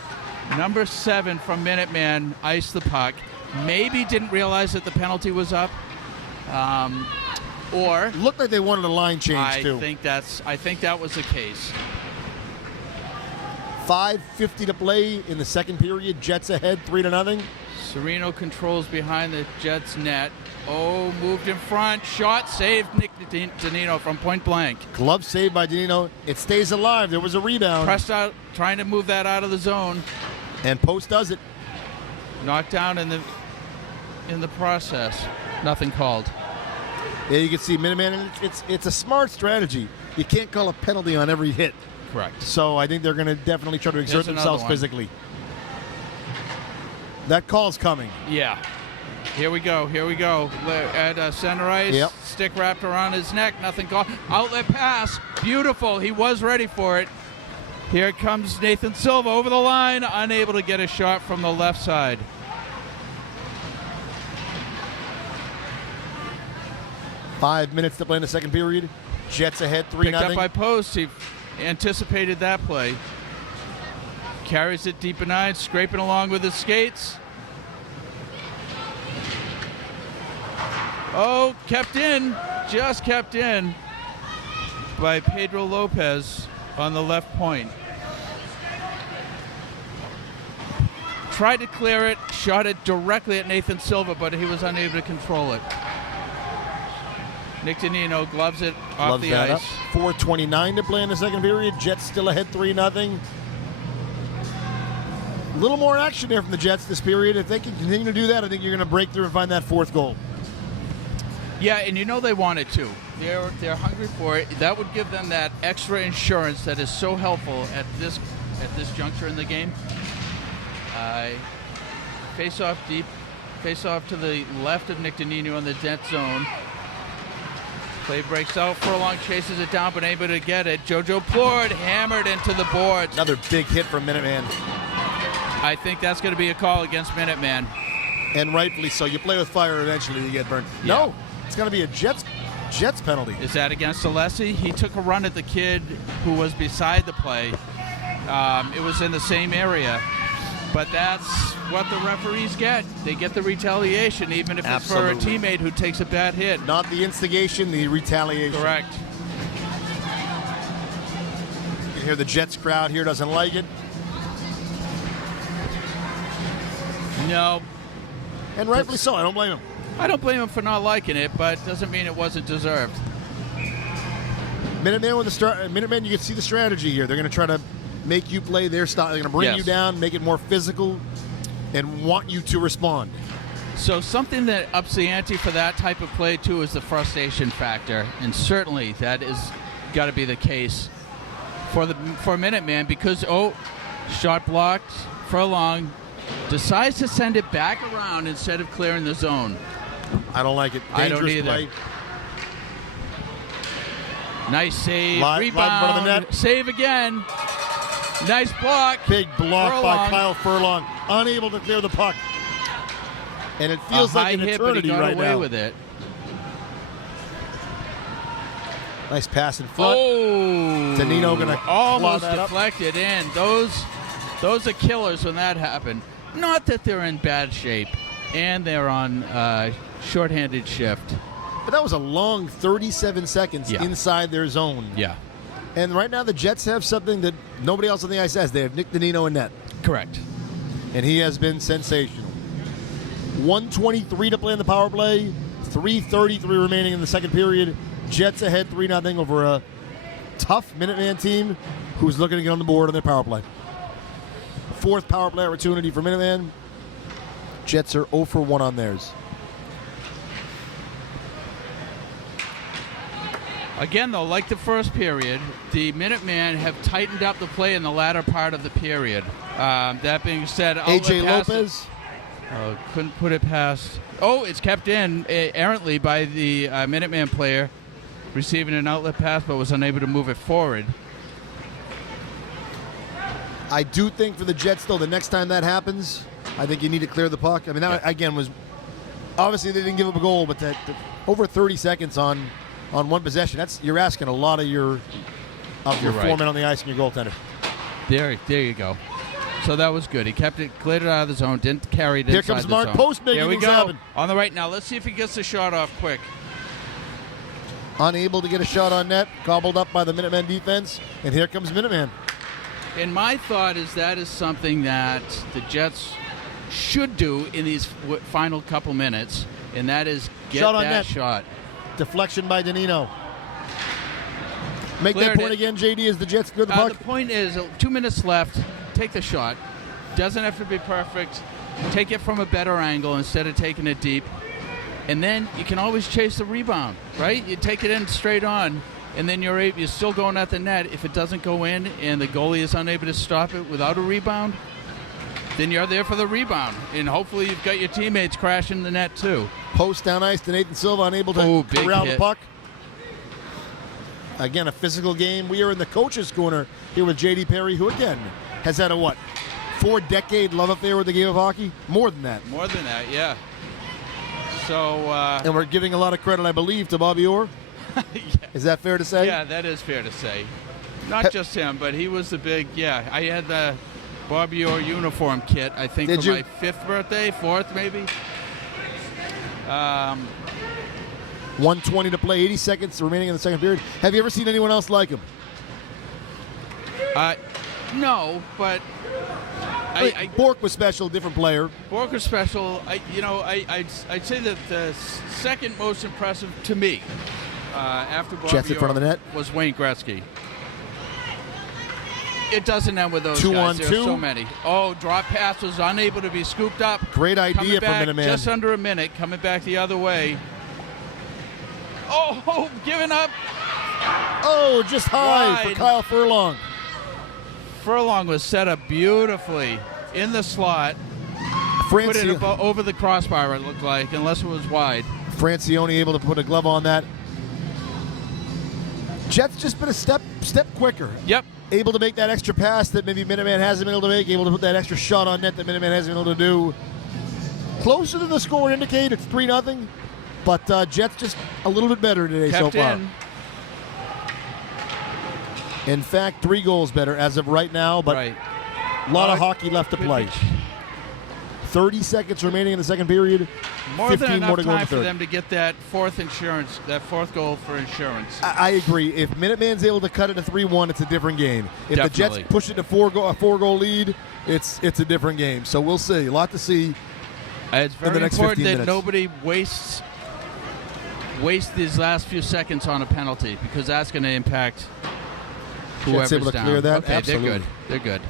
number 7 from Minuteman iced the puck. Maybe didn't realize that the penalty was up, or looked like they wanted a line change too. I think that was the case. 5:50 to play in the second period. Jets ahead, 3-0. Sereno controls behind the Jets net. Oh, moved in front. Shot saved. Nick Danino from point blank. Glove saved by Danino. It stays alive. There was a rebound. Pressed out, trying to move that out of the zone. And Post does it. Knocked down in the process. Nothing called. Yeah, you can see Minuteman. It's a smart strategy. You can't call a penalty on every hit. Correct. So I think they're going to definitely try to exert themselves physically. That call's coming. Yeah. Here we go. At center ice. Yep. Stick wrapped around his neck. Nothing called. Outlet pass. Beautiful. He was ready for it. Here comes Nathan Silva over the line. Unable to get a shot from the left side. Five minutes to play in the second period. Jets ahead 3-0. Picked up by Post. He anticipated that play. Carries it deep behind, scraping along with his skates. Oh, kept in. Just kept in by Pedro Lopez on the left point. Tried to clear it, shot it directly at Nathan Silva, but he was unable to control it. Nick Danino gloves it off the ice. 4:29 to play in the second period. Jets still ahead 3-0. A little more action there from the Jets this period. If they can continue to do that, I think you're going to break through and find that fourth goal. Yeah, and you know they want it too. They're hungry for it. That would give them that extra insurance that is so helpful at this juncture in the game. Face off deep, face off to the left of Nick Danino in the net zone. Play breaks out. Furlong chases it down, but able to get it. Jojo Plord hammered into the boards. Another big hit from Minuteman. I think that's going to be a call against Minuteman. And rightfully so. You play with fire, eventually you get burned. Yeah. No, it's going to be a Jets penalty. Is that against Alessi? He took a run at the kid who was beside the play. It was in the same area. But that's what the referees get. They get the retaliation, even if it's for a teammate who takes a bad hit. Not the instigation, the retaliation. Correct. You can hear the Jets crowd here doesn't like it. No. And rightfully so. I don't blame him. I don't blame him for not liking it, but doesn't mean it wasn't deserved. Minuteman with the Minuteman, you can see the strategy here. They're going to try to make you play their style. They're going to bring you down, make it more physical, and want you to respond. So something that ups the ante for that type of play, too, is the frustration factor. And certainly that is got to be the case for Minuteman because, shot blocked, Furlong decides to send it back around instead of clearing the zone. I don't like it. I don't either. Play. Nice save. Rebound. Rebound. Live in front of the net. Save again. Nice block. Big block Furlong. by Kyle Furlong. Unable to clear the puck. And it feels like an eternity but he got right away now. with it. Nice pass in front. Oh. Danino going to almost deflected in. Those are killers when that happened. Not that they're in bad shape, and they're on shorthanded shift. But that was a long 37 seconds inside their zone. Yeah. And right now the Jets have something that nobody else on the ice has. They have Nick Danino in net. Correct. And he has been sensational. 1:23 to play in the power play. 3:33 remaining in the second period. Jets ahead 3-0 over a tough Minuteman team who's looking to get on the board on their power play. Fourth power play opportunity for Minuteman. Jets are 0 for 1 on theirs. Again, though, like the first period, the Minutemen have tightened up the play in the latter part of the period. That being said, A.J. Lopez. Couldn't put it past. Oh, it's kept in errantly by the Minuteman player, receiving an outlet pass, but was unable to move it forward. I do think for the Jets, though, the next time that happens, I think you need to clear the puck. I mean, that again was obviously they didn't give up a goal, but that over 30 seconds on one possession, you're asking a lot of your foreman on the ice and your goaltender. There you go. So that was good. He kept it, cleared it out of the zone, didn't carry it inside the zone. Here comes Mark Post making things happen. On the right now. Let's see if he gets the shot off quick. Unable to get a shot on net, gobbled up by the Minutemen defense, and here comes Minuteman. And my thought is that is something that the Jets should do in these final couple minutes, and that is get shot on that net. shot. Deflection by Danino. Make Cleared that point again, JD, as the Jets clear the puck. The point is 2 minutes left. Take the shot. Doesn't have to be perfect. Take it from a better angle instead of taking it deep. And then you can always chase the rebound, right? You take it in straight on, and then you're still going at the net. If it doesn't go in and the goalie is unable to stop it without a rebound, then you're there for the rebound. And hopefully you've got your teammates crashing the net too. Post down ice to Nathan Silva, unable to corral the puck. Again, a physical game. We are in the coach's corner here with JD Perry, who again has had a 4-decade love affair with the game of hockey? More than that. More than that, yeah. So and we're giving a lot of credit, I believe, to Bobby Orr. yeah. Is that fair to say? Yeah, that is fair to say. Not just him, but he was the big, I had the Bobby Orr uniform kit, I think, for my 5th birthday, 4th maybe. 1:20 to play, 80 seconds remaining in the second period. Have you ever seen anyone else like him? No, but Bork was special, different player. Bork was special. I'd say that the second most impressive to me after Bobby Jets in front of the net was Wayne Gretzky. It doesn't end with those 2 guys. on There 2. are so many. Oh, drop pass was unable to be scooped up. Great idea for Minuteman. Just under a minute, coming back the other way. Oh, giving up. Oh, just high for Kyle Furlong. Furlong was set up beautifully in the slot. Put it over the crossbar, it looked like, unless it was wide. Francione able to put a glove on that. Jets just been a step quicker. Yep. Able to make that extra pass that maybe Minuteman hasn't been able to make. Able to put that extra shot on net that Minuteman hasn't been able to do. Closer than the score would indicate, it's 3-0. But Jets just a little bit better today so far. In fact, 3 goals better as of right now, but a lot of hockey left to play. 30 seconds remaining in the second period. More 15 than more enough to go in the time for third. them to get that fourth goal for insurance. I agree. If Minuteman's able to cut it to 3-1, it's a different game. If the Definitely. Jets push it to a four-goal lead, it's a different game. So we'll see. A lot to see. It's in the very next important 15 that minutes. nobody waste these last few seconds on a penalty, because that's going to impact whoever's able to down. clear that? Okay, Absolutely. they're good. They're good.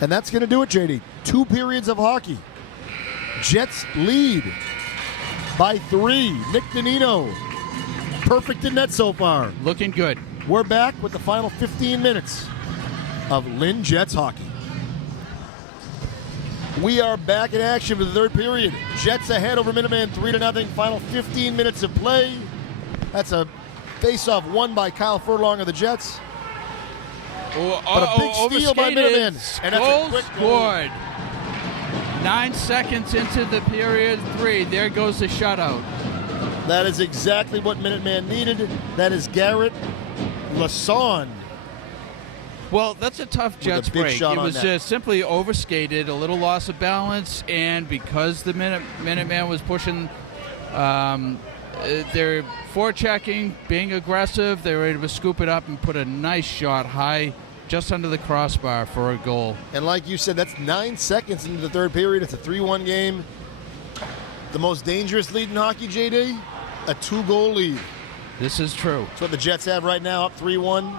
And that's going to do it, JD. 2 periods of hockey. Jets lead by 3. Nick Danino, perfect in net so far. Looking good. We're back with the final 15 minutes of Lynn Jets hockey. We are back in action for the third period. Jets ahead over Minuteman 3-0. Final 15 minutes of play. That's a face-off won by Kyle Furlong of the Jets. Oh, But a big steal by overskated. Minuteman. And that's a Goal quick goal. scored. 9 seconds into the period 3. There goes the shutout. That is exactly what Minuteman needed. That is Garrett Lassonde. Well, that's a tough Jets big break. shot It on was net. just simply overskated, a little loss of balance, and because the Minuteman was pushing, they're forechecking, being aggressive, they were able to scoop it up and put a nice shot high just under the crossbar for a goal. And like you said, that's 9 seconds into the third period. It's a 3-1 game. The most dangerous lead in hockey, JD, a 2-goal lead. This is true. That's what the Jets have right now, up 3-1.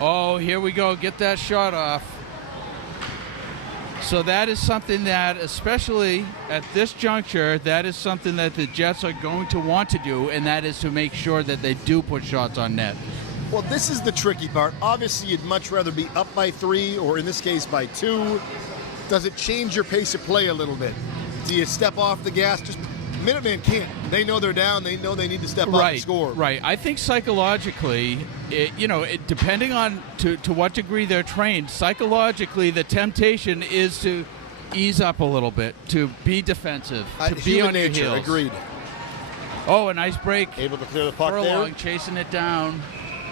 Oh, here we go. Get that shot off. So that is something that, especially at this juncture, that is something that the Jets are going to want to do, and that is to make sure that they do put shots on net. Well, this is the tricky part. Obviously, you'd much rather be up by 3, or in this case, by 2. Does it change your pace of play a little bit? Do you step off the gas? Just Minuteman can't. They know they're down. They know they need to step up and score. Right. I think psychologically, depending on to what degree they're trained, psychologically the temptation is to ease up a little bit, to be defensive, to be Human on your nature, heels. agreed. Oh, a nice break. Able to clear the puck Furlong there. chasing it down.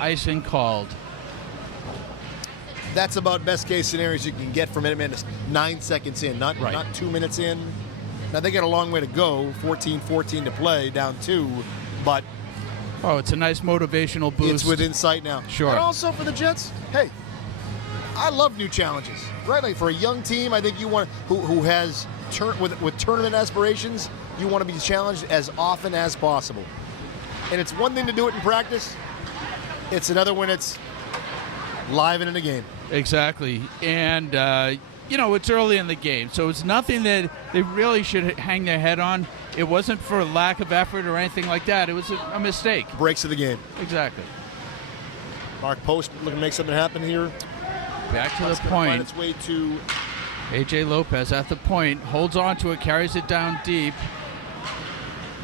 Icing called. That's about best case scenarios you can get from Minuteman. Is 9 seconds in, not 2 minutes in. Now they got a long way to go. 14-14 to play, down 2, but Oh, it's a nice motivational boost. it's within sight now. Sure. And also for the Jets, hey, I love new challenges. Right, like for a young team, I think you want who has with tournament aspirations, you want to be challenged as often as possible. And it's one thing to do it in practice. It's another when it's live and in a game. Exactly. And, it's early in the game, so it's nothing that they really should hang their head on. It wasn't for lack of effort or anything like that. It was a mistake. Breaks of the game. Exactly. Mark Post looking to make something happen here. Back to the It's gonna find point. its way to A.J. Lopez at the point, holds on to it, carries it down deep.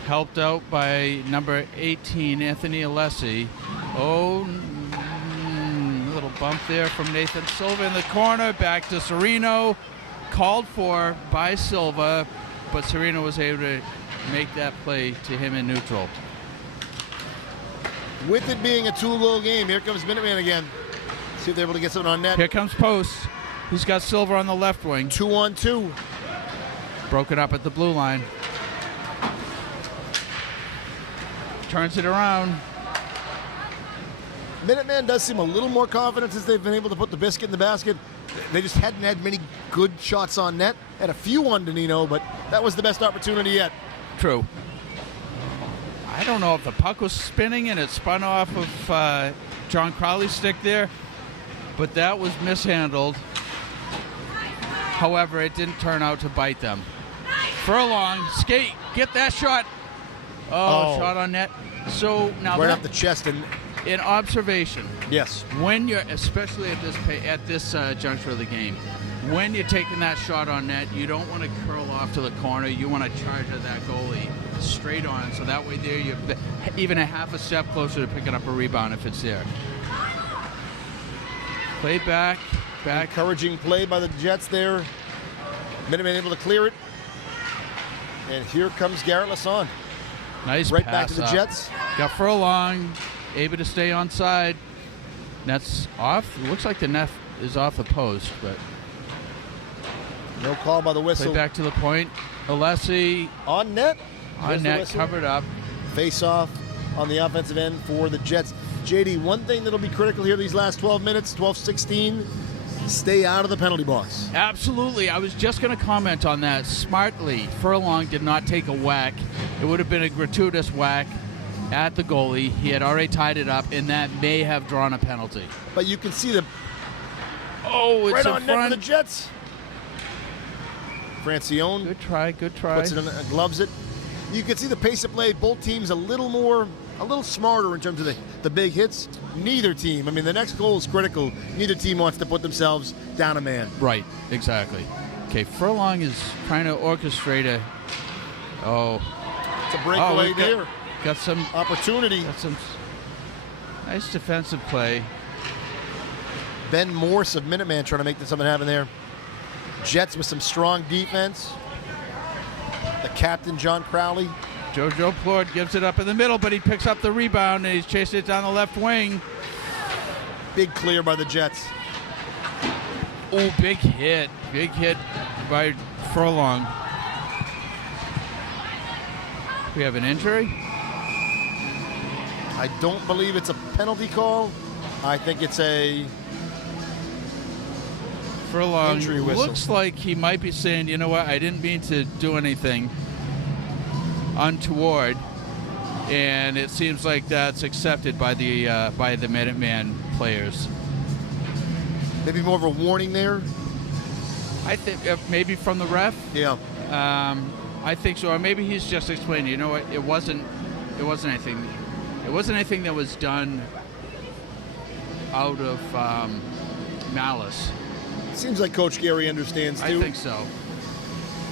Helped out by number 18, Anthony Alessi. Oh, little bump there from Nathan Silva in the corner. Back to Sereno. Called for by Silva, but Sereno was able to make that play to him in neutral. with it being a 2-goal game. Here comes Minuteman again. See if they're able to get something on net. Here comes Post. He's got Silva on the left wing. 2-on-2. Broken up at the blue line. Turns it around. Minuteman does seem a little more confident since they've been able to put the biscuit in the basket. They just hadn't had many good shots on net. Had a few on Danino, but that was the best opportunity yet. True. I don't know if the puck was spinning and it spun off of John Crowley's stick there, but that was mishandled. However, it didn't turn out to bite them. Furlong, skate, get that shot. Oh, shot on net. So now Right off the chest, and in observation, yes, when you're, especially at this juncture of the game, when you're taking that shot on net, you don't want to curl off to the corner. You want to charge at that goalie straight on, so that way there you're even a half a step closer to picking up a rebound if it's there. Play back. encouraging play by the Jets there. Minuteman able to clear it, and here comes Garrett Lassonde. Nice Right pass back to the up. Jets. Got Furlong, able to stay onside. Net's off. It looks like the net is off the post, but No call by the play whistle. back to the point. Alessi On net. on There's the net, whistle. covered up. Face off on the offensive end for the Jets. JD, one thing that'll be critical here these last 12 minutes, 12-16, stay out of the penalty box. Absolutely. I was just going to comment on that. Smartly, Furlong did not take a whack. It would have been a gratuitous whack at the goalie. He had already tied it up, and that may have drawn a penalty. But you can see the Oh, it's right in on net for the front. Jets. Francione Good try, good try. puts it in, gloves it. You can see the pace of play. Both teams a little smarter in terms of the big hits. Neither team. I mean, the next goal is critical. Neither team wants to put themselves down a man. Right, exactly. Okay, Furlong is trying to orchestrate a. Oh, It's a breakaway we've there. got some Opportunity. nice defensive play. Ben Morse of Minuteman trying to make something happen there. Jets with some strong defense. The captain, John Crowley. Joe Plord gives it up in the middle, but he picks up the rebound and he's chasing it down the left wing. Big clear by the Jets. Oh, big hit by Furlong. We have an injury. I don't believe it's a penalty call. I think it's a Furlong injury whistle. looks like he might be saying, you know what, I didn't mean to do anything untoward, and it seems like that's accepted by the Minuteman players. maybe more of a warning there. I think maybe from the ref. Yeah. I think so, or maybe he's just explaining. You know what? It wasn't anything. It wasn't anything that was done out of malice. Seems like Coach Gary understands too. I think so.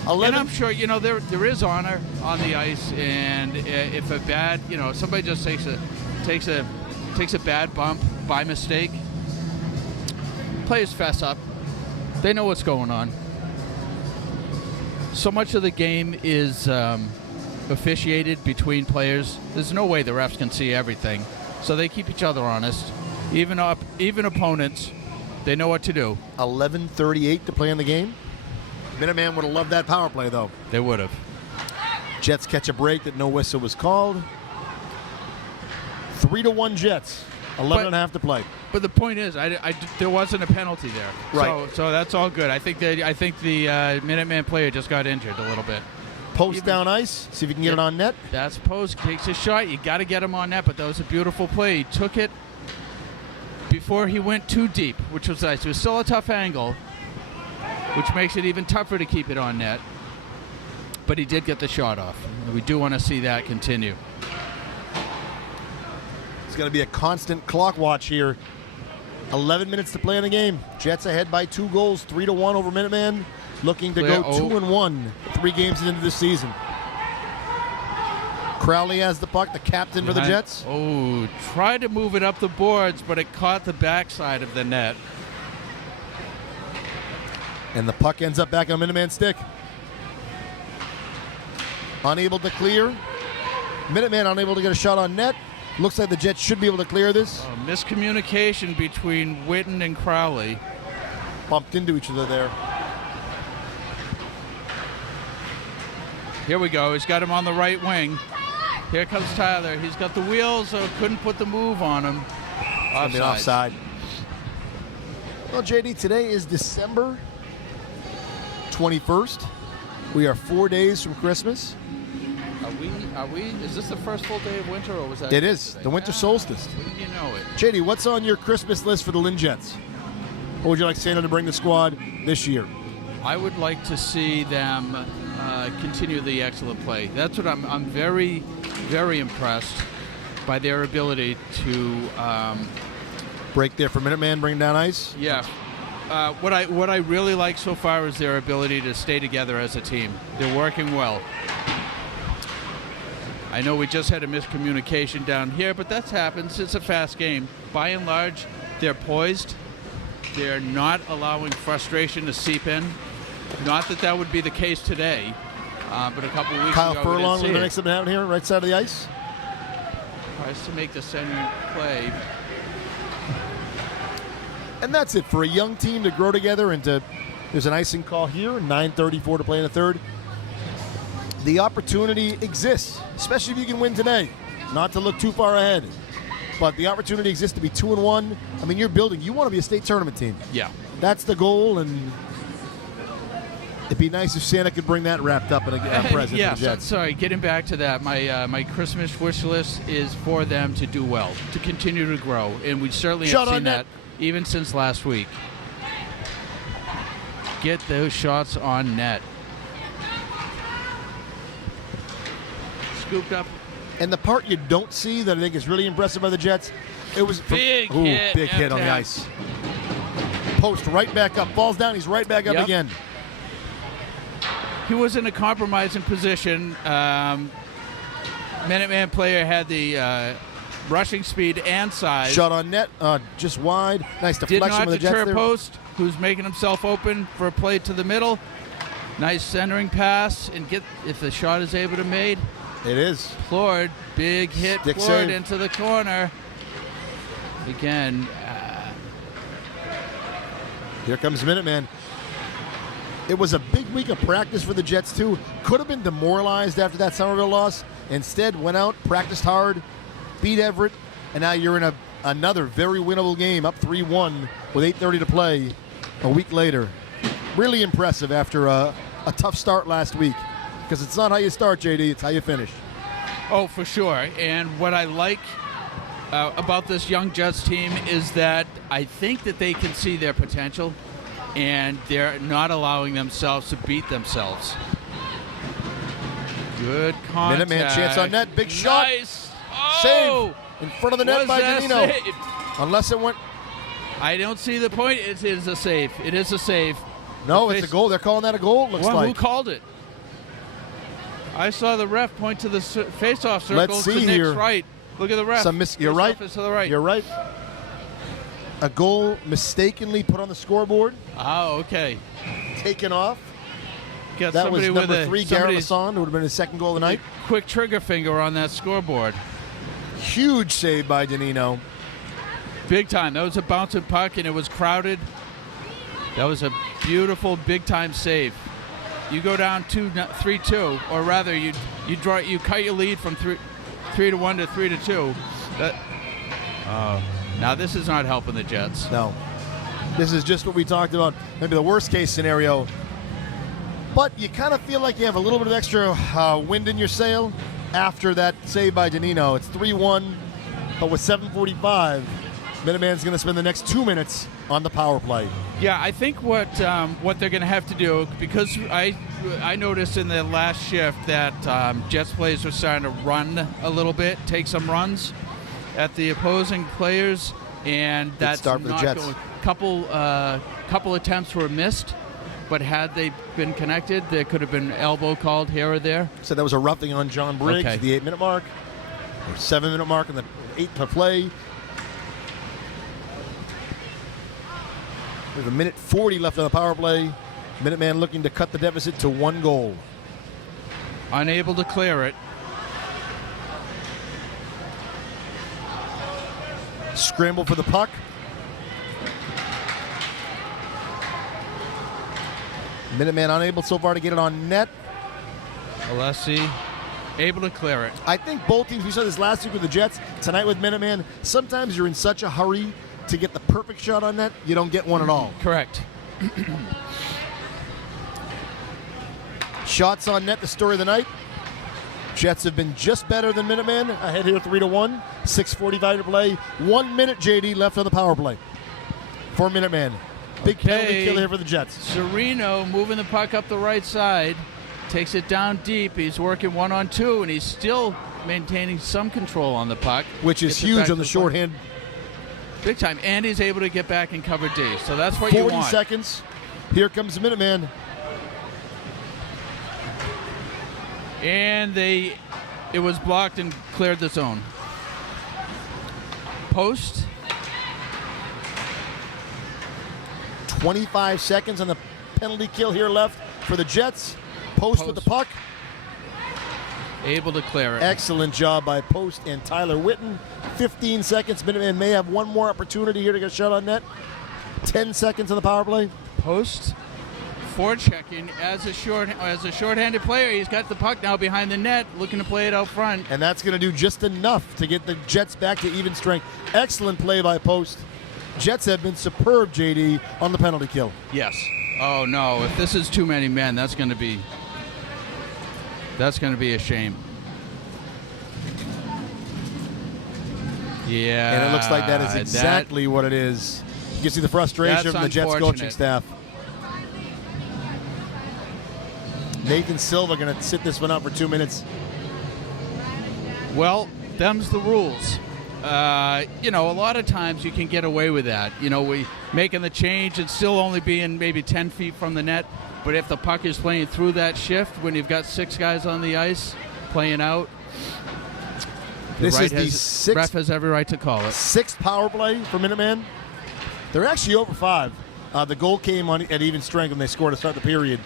11. And I'm sure, you know, there is honor on the ice, and if a bad, you know, somebody just takes a bad bump by mistake, players fess up. They know what's going on. So much of the game is officiated between players. There's no way the refs can see everything, so they keep each other honest. Even opponents, they know what to do. 11:38 to play in the game. Minuteman would have loved that power play, though. They would have. Jets catch a break that no whistle was called. 3-1 Jets. 11 and a half to play. But the point is, there wasn't a penalty there. Right. So that's all good. I think the Minuteman player just got injured a little bit. Post down ice. See if you can get it on net. That's post. Takes a shot. You got to get him on net. But that was a beautiful play. He took it before he went too deep, which was nice. It was still a tough angle, which makes it even tougher to keep it on net. But he did get the shot off. We do want to see that continue. It's going to be a constant clock watch here. 11 minutes to play in the game. Jets ahead by 2 goals, 3-1 over Minuteman. Looking to go 2-1 3 games into this season. Crowley has the puck, the captain for the Jets. Oh, tried to move it up the boards, but it caught the backside of the net. And the puck ends up back on Minuteman's stick. Unable to clear. Minuteman unable to get a shot on net. Looks like the Jets should be able to clear this. Miscommunication between Witten and Crowley. Bumped into each other there. Here we go. He's got him on the right wing. Here comes Tyler. He's got the wheels, so couldn't put the move on him. Offside. Well, JD, today is December 21st. We are 4 days from Christmas. Are we? Is this the first full day of winter, or was that? It is. yesterday? The winter solstice. Wouldn't you know it? JD, what's on your Christmas list for the Lynn Jets? What would you like Santa to bring the squad this year? I would like to see them continue the excellent play. That's what I'm very, very impressed by their ability to. Break there for Minuteman, bring down ice. Yeah. What I really like so far is their ability to stay together as a team. They're working well. I know we just had a miscommunication down here, but that happens. It's a fast game. By and large, they're poised. They're not allowing frustration to seep in. Not that that would be the case today, but a couple of weeks Kyle ago, Furlong we will didn't make something happen here, right side of the ice. Tries to make the center play. And that's it for a young team to grow together and to. There's an icing call here, 9:34 to play in the third. The opportunity exists, especially if you can win today. Not to look too far ahead, but the opportunity exists to be 2-1. I mean, you're building. You want to be a state tournament team. Yeah. That's the goal, and it'd be nice if Santa could bring that wrapped up in a present Yeah, for the Jets. sorry, getting back to that, my Christmas wish list is for them to do well, to continue to grow, and we certainly Shot have on seen net. that even since last week. Get those shots on net. Scooped up. And the part you don't see that I think is really impressive by the Jets, it was Big hit. big hit on the Tap. ice. Post right back up, falls down, he's right back up Yep. again. He was in a compromising position. Minuteman player had the rushing speed and size. Shot on net, just wide. Nice Did deflection not with the Jets deter there. Post, who's making himself open for a play to the middle. Nice centering pass, and if the shot is able to made. It is. Plord, big hit, Stick Plord save. into the corner. Again, Here comes Minuteman. It was a big week of practice for the Jets, too. Could have been demoralized after that Somerville loss. Instead, went out, practiced hard, beat Everett, and now you're in another very winnable game, up 3-1 with 8:30 to play a week later. Really impressive after a tough start last week. Because it's not how you start, JD, it's how you finish. oh, for sure. And what I like about this young Jets team is that I think that they can see their potential, and they're not allowing themselves to beat themselves. Good contact. Minuteman chance on net, big shot. Nice. Save Oh! in front of the net Was by that Janino. saved? Unless it went. I don't see the point. It is a save. It is a save. No, The it's a face- goal. They're calling that a goal, it looks Well, like. who called it? I saw the ref point to the face-off circle. Let's see to Nick's here. right. Look at the ref. You're right. Face-off is to the right. You're right. A goal mistakenly put on the scoreboard, Oh, okay. taken off. Got That was somebody number with 3, Garrett somebody's Masson, who would have been his second goal of the night. quick trigger finger on that scoreboard. Huge save by Janino. Big time. That was a bouncing puck, and it was crowded. That was a beautiful big-time save. You go down 3-2, or rather, you cut your lead from 3-1 to 3-2. Now this is not helping the Jets. No. This is just what we talked about. Maybe the worst case scenario. But you kind of feel like you have a little bit of extra wind in your sail after that save by Janino. It's 3-1, but with 7:45, Minuteman's going to spend the next 2 minutes on the power play. Yeah, I think what they're going to have to do, because I noticed in the last shift that Jets players were starting to run a little bit, take some runs at the opposing players, and that's start for the not Jets. going. Couple attempts were missed, but had they been connected, there could have been elbow called here or there. So that was a roughing on John Briggs Okay. at the 8-minute mark, or 7-minute mark, and the 8 to play. There's a minute 40 left on the power play. Minuteman looking to cut the deficit to 1 goal. Unable to clear it. Scramble for the puck. Minuteman unable so far to get it on net. Alessi able to clear it. I think both teams, we saw this last week with the Jets, tonight with Minuteman, sometimes you're in such a hurry to get the perfect shot on net, you don't get one at all. Correct. Shots on net, the story of the night. Jets have been just better than Minuteman. Ahead here 3-1. 6:45 to play. 1 minute, JD, left on the power play for Minuteman. Big penalty kill here for the Jets. Sereno moving the puck up the right side. Takes it down deep. He's working 1-on-2, and he's still maintaining some control on the puck. Which is Gets it huge back on the to shorthand. Big time. And he's able to get back and cover D. So that's what you 40 want. seconds. Here comes the Minuteman. And it was blocked and cleared the zone. Post. 25 seconds on the penalty kill here left for the Jets. Post with the puck. Able to clear it. Excellent job by Post and Tyler Witten. 15 seconds. Minuteman may have one more opportunity here to get a shot on net. 10 seconds on the power play. Post forechecking as a short-handed player. He's got the puck now behind the net, looking to play it out front. And that's going to do just enough to get the Jets back to even strength. Excellent play by Post. Jets have been superb, JD, on the penalty kill. Yes. Oh no! If this is too many men, that's going to be a shame. Yeah. And it looks like that is exactly what it is. You can see the frustration from the Jets coaching staff. Nathan Silva going to sit this one out for 2 minutes. Well, them's the rules. A lot of times you can get away with that. We making the change and still only being maybe 10 feet from the net. But if the puck is playing through that shift, when you've got 6 guys on the ice playing out, ref has every right to call it. 6th power play for Minuteman. They're actually over 5. The goal came at even strength when they scored to start the period.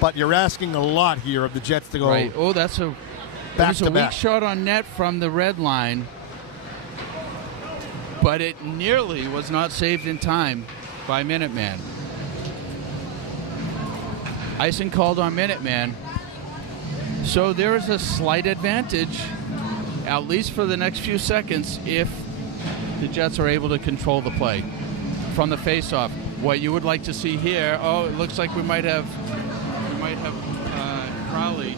But you're asking a lot here of the Jets to go. Right. Oh, that's a weak shot on net from the red line, but it nearly was not saved in time by Minuteman. Icing called on Minuteman. So there is a slight advantage, at least for the next few seconds, if the Jets are able to control the play from the faceoff. What you would like to see here, it looks like we might have Crowley.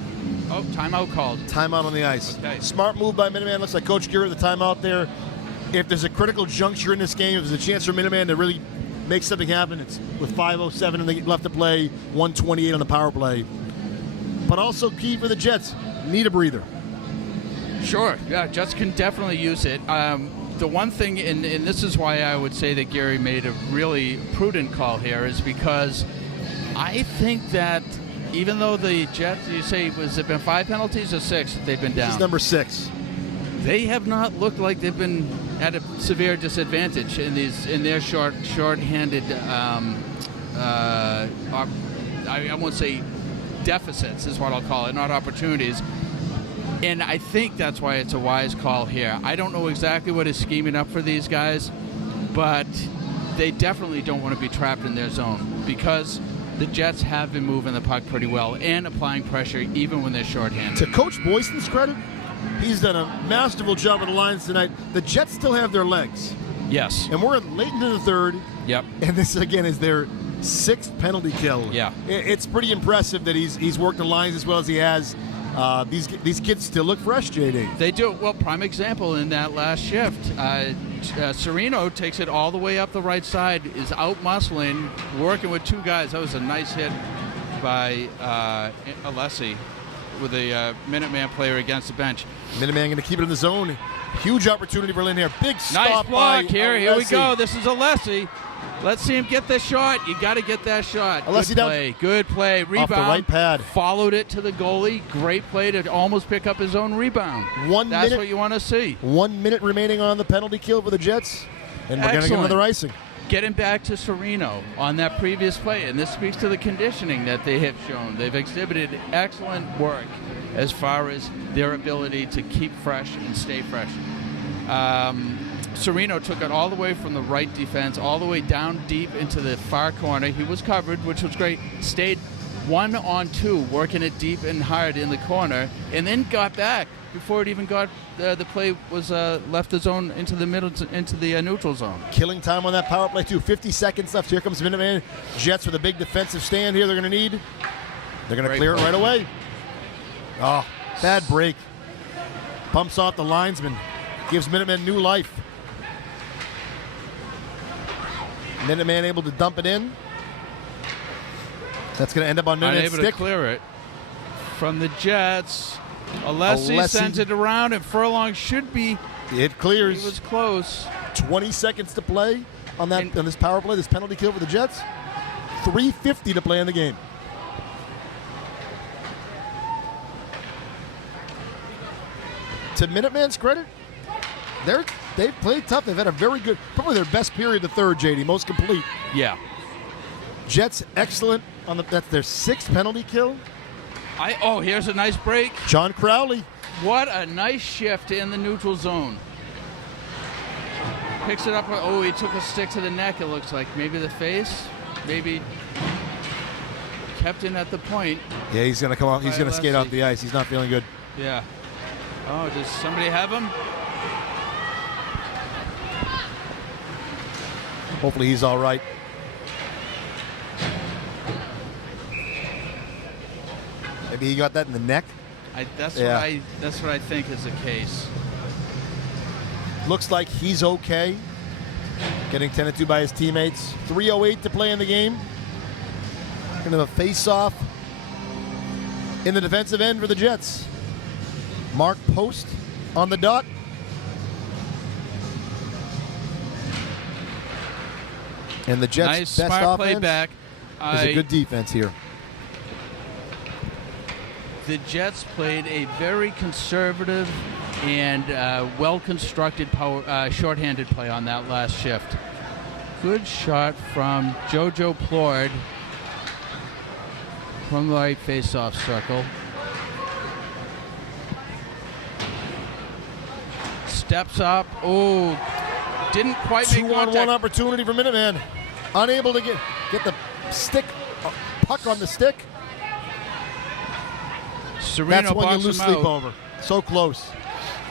Oh, timeout called. Timeout on the ice. Okay. Smart move by Minuteman. Looks like Coach Garrett, the timeout there. If there's a critical juncture in this game, if there's a chance for Minuteman to really make something happen, it's with 5:07 left to play, 1:28 on the power play. But also key for the Jets, need a breather. Sure, yeah, Jets can definitely use it. The one thing, and this is why I would say that Gary made a really prudent call here, is because I think that even though the Jets, you say, has it been 5 penalties or 6 they've been down? This is number 6. They have not looked like they've been at a severe disadvantage in their short-handed. I won't say deficits is what I'll call it, not opportunities. And I think that's why it's a wise call here. I don't know exactly what is scheming up for these guys, but they definitely don't want to be trapped in their zone because the Jets have been moving the puck pretty well and applying pressure even when they're shorthanded. To Coach Boyston's credit, he's done a masterful job with the lines tonight. The Jets still have their legs. Yes. And we're late into the third. Yep. And this, again, is their 6th penalty kill. Yeah. It's pretty impressive that he's worked the lines as well as he has. These kids still look fresh, JD. They do. Well, prime example in that last shift. Serino takes it all the way up the right side, is out muscling, working with 2 guys. That was a nice hit by Alessi with a Minuteman player against the bench. Minuteman going to keep it in the zone. Huge opportunity for Lynn here. Big stop. Nice block by here. Alessi. Here we go. This is Alessi. Let's see him get the shot. You got to get that shot. Alessi Good play. Good play. Rebound. Off the right pad. Followed it to the goalie. Great play to almost pick up his own rebound. That's what you want to see. 1 minute remaining on the penalty kill for the Jets. And we're going to get another icing. Getting back to Serino on that previous play, and this speaks to the conditioning that they have shown. They've exhibited excellent work as far as their ability to keep fresh and stay fresh. Serino took it all the way from the right defense, all the way down deep into the far corner. He was covered, which was great. Stayed 1-on-2, working it deep and hard in the corner, and then got back before it even got the play was left the zone into the middle, into the neutral zone. Killing time on that power play too. 50 seconds left. Here comes Minuteman. Jets with a big defensive stand here. They're going to need. They're going to clear it right away. Oh, bad break. Bumps off the linesman. Gives Minuteman new life. Minuteman able to dump it in. That's going to end up on Minuteman's stick. Unable to clear it from the Jets. Alessi sends it around, and Furlong should be. It clears. He was close. 20 seconds to play on this power play, this penalty kill for the Jets. 3:50 to play in the game. To Minuteman's credit, they've played tough. They've had a very good, probably their best period, the third, JD, most complete. Yeah. Jets excellent on that's their 6th penalty kill. Here's a nice break. John Crowley. What a nice shift in the neutral zone. Picks it up. Oh, he took a stick to the neck, it looks like. Maybe the face. Maybe kept in at the point. Yeah, he's going to come out. He's going to skate off the ice. He's not feeling good. Yeah. Oh, does somebody have him? Hopefully he's all right. Maybe he got that in the neck. That's what I think is the case. Looks like he's okay. Getting 10-2 by his teammates. 3:08 to play in the game. Going to have a face-off in the defensive end for the Jets. Mark Post on the dot. And the Jets' nice, best smart offense play back. is a good defense here. The Jets played a very conservative and well-constructed shorthanded play on that last shift. Good shot from JoJo Plord from the right face-off circle. Steps up. Oh, didn't quite make contact. 2-on-1 opportunity for Minuteman. Unable to get the stick, puck on the stick. Sereno That's when you boxed lose him out. sleep over. So close.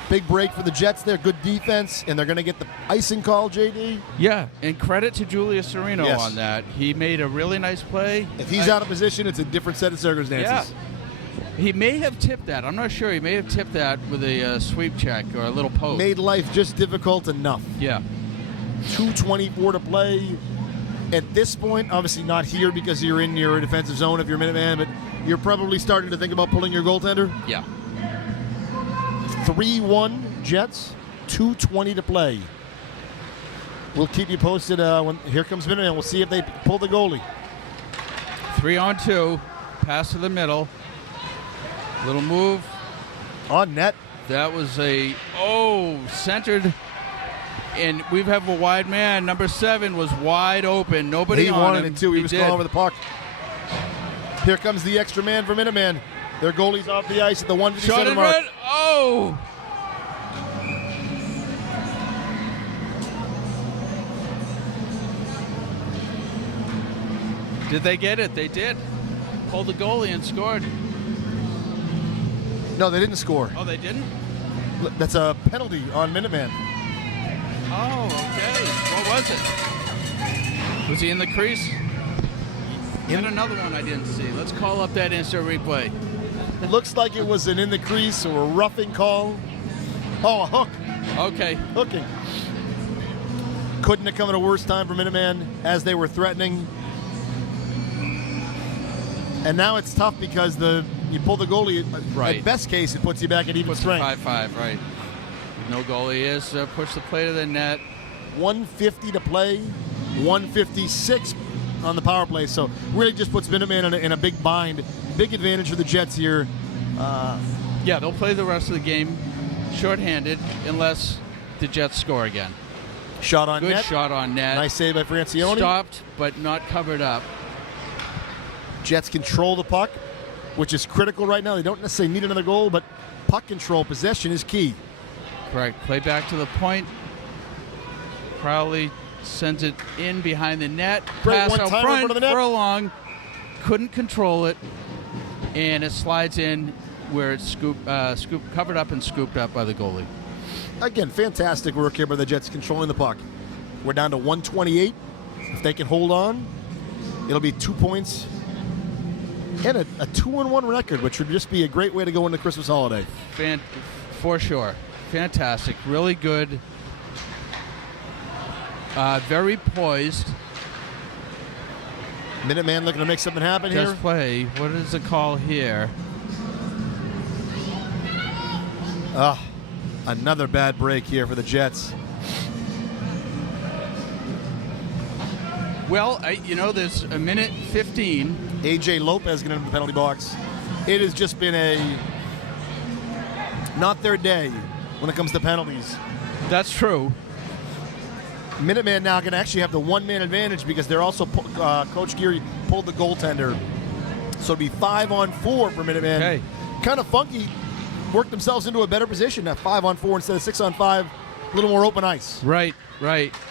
Big break for the Jets there. Good defense, and they're going to get the icing call, JD. Yeah, and credit to Julius Sereno Yes. on that. He made a really nice play. If he's out of position, it's a different set of circumstances. Yeah. He may have tipped that. I'm not sure. He may have tipped that with a sweep check or a little poke. Made life just difficult enough. Yeah. 2:24 to play. At this point, obviously not here because you're in your defensive zone if you're Minuteman, but you're probably starting to think about pulling your goaltender. Yeah. 3-1 Jets, 2:20 to play. We'll keep you posted when here comes Minuteman. We'll see if they pull the goalie. 3-on-2. Pass to the middle. Little move. On net. That was centered. And we have a wide man. Number 7 was wide open. Nobody He on wanted him. it too. He was did. calling over the puck. Here comes the extra man for Minuteman. Their goalie's off the ice at the 157 Shot in mark. red. Oh! Did they get it? They did. Pulled the goalie and scored. No, they didn't score. Oh, they didn't? That's a penalty on Minuteman. Oh, okay. What was it? Was he in the crease? And another one I didn't see. Let's call up that instant replay. It looks like it was an in the crease or a roughing call. Oh, a hook. Okay. Hooking. Couldn't have come at a worse time for Minuteman as they were threatening. And now it's tough because you pull the goalie. Right. At best case, it puts you back at even strength. 5-5, right. No goalie is push the play to the net. 150 to play, 156 on the power play. So really just puts Minuteman in a big bind. Big advantage for the Jets here. Yeah, they'll play the rest of the game shorthanded unless the Jets score again. Shot on Good net. shot on net. Nice save by Francione. Stopped, but not covered up. Jets control the puck, which is critical right now. They don't necessarily need another goal, but puck control, possession is key. Correct. Play back to the point. Crowley sends it in behind the net. Great Pass out one-timer in front. front of the net. Furlong couldn't control it, and it slides in where it's covered up and scooped up by the goalie. Again, fantastic work here by the Jets controlling the puck. We're down to 128. If they can hold on, it'll be 2 points and a 2-1 record, which would just be a great way to go into Christmas holiday. For sure. Fantastic. Really good. Very poised. Minuteman looking to make something happen here. Just play. What is the call here? Another bad break here for the Jets. Well, there's a minute 15. AJ Lopez getting into the penalty box. It has just been not their day when it comes to penalties. That's true. Minuteman now going to actually have the one-man advantage because they're also Coach Geary pulled the goaltender. So it'll be 5-on-4 for Minuteman. Okay. Kind of funky. Worked themselves into a better position at 5-on-4 instead of 6-on-5. a little more open ice. Right.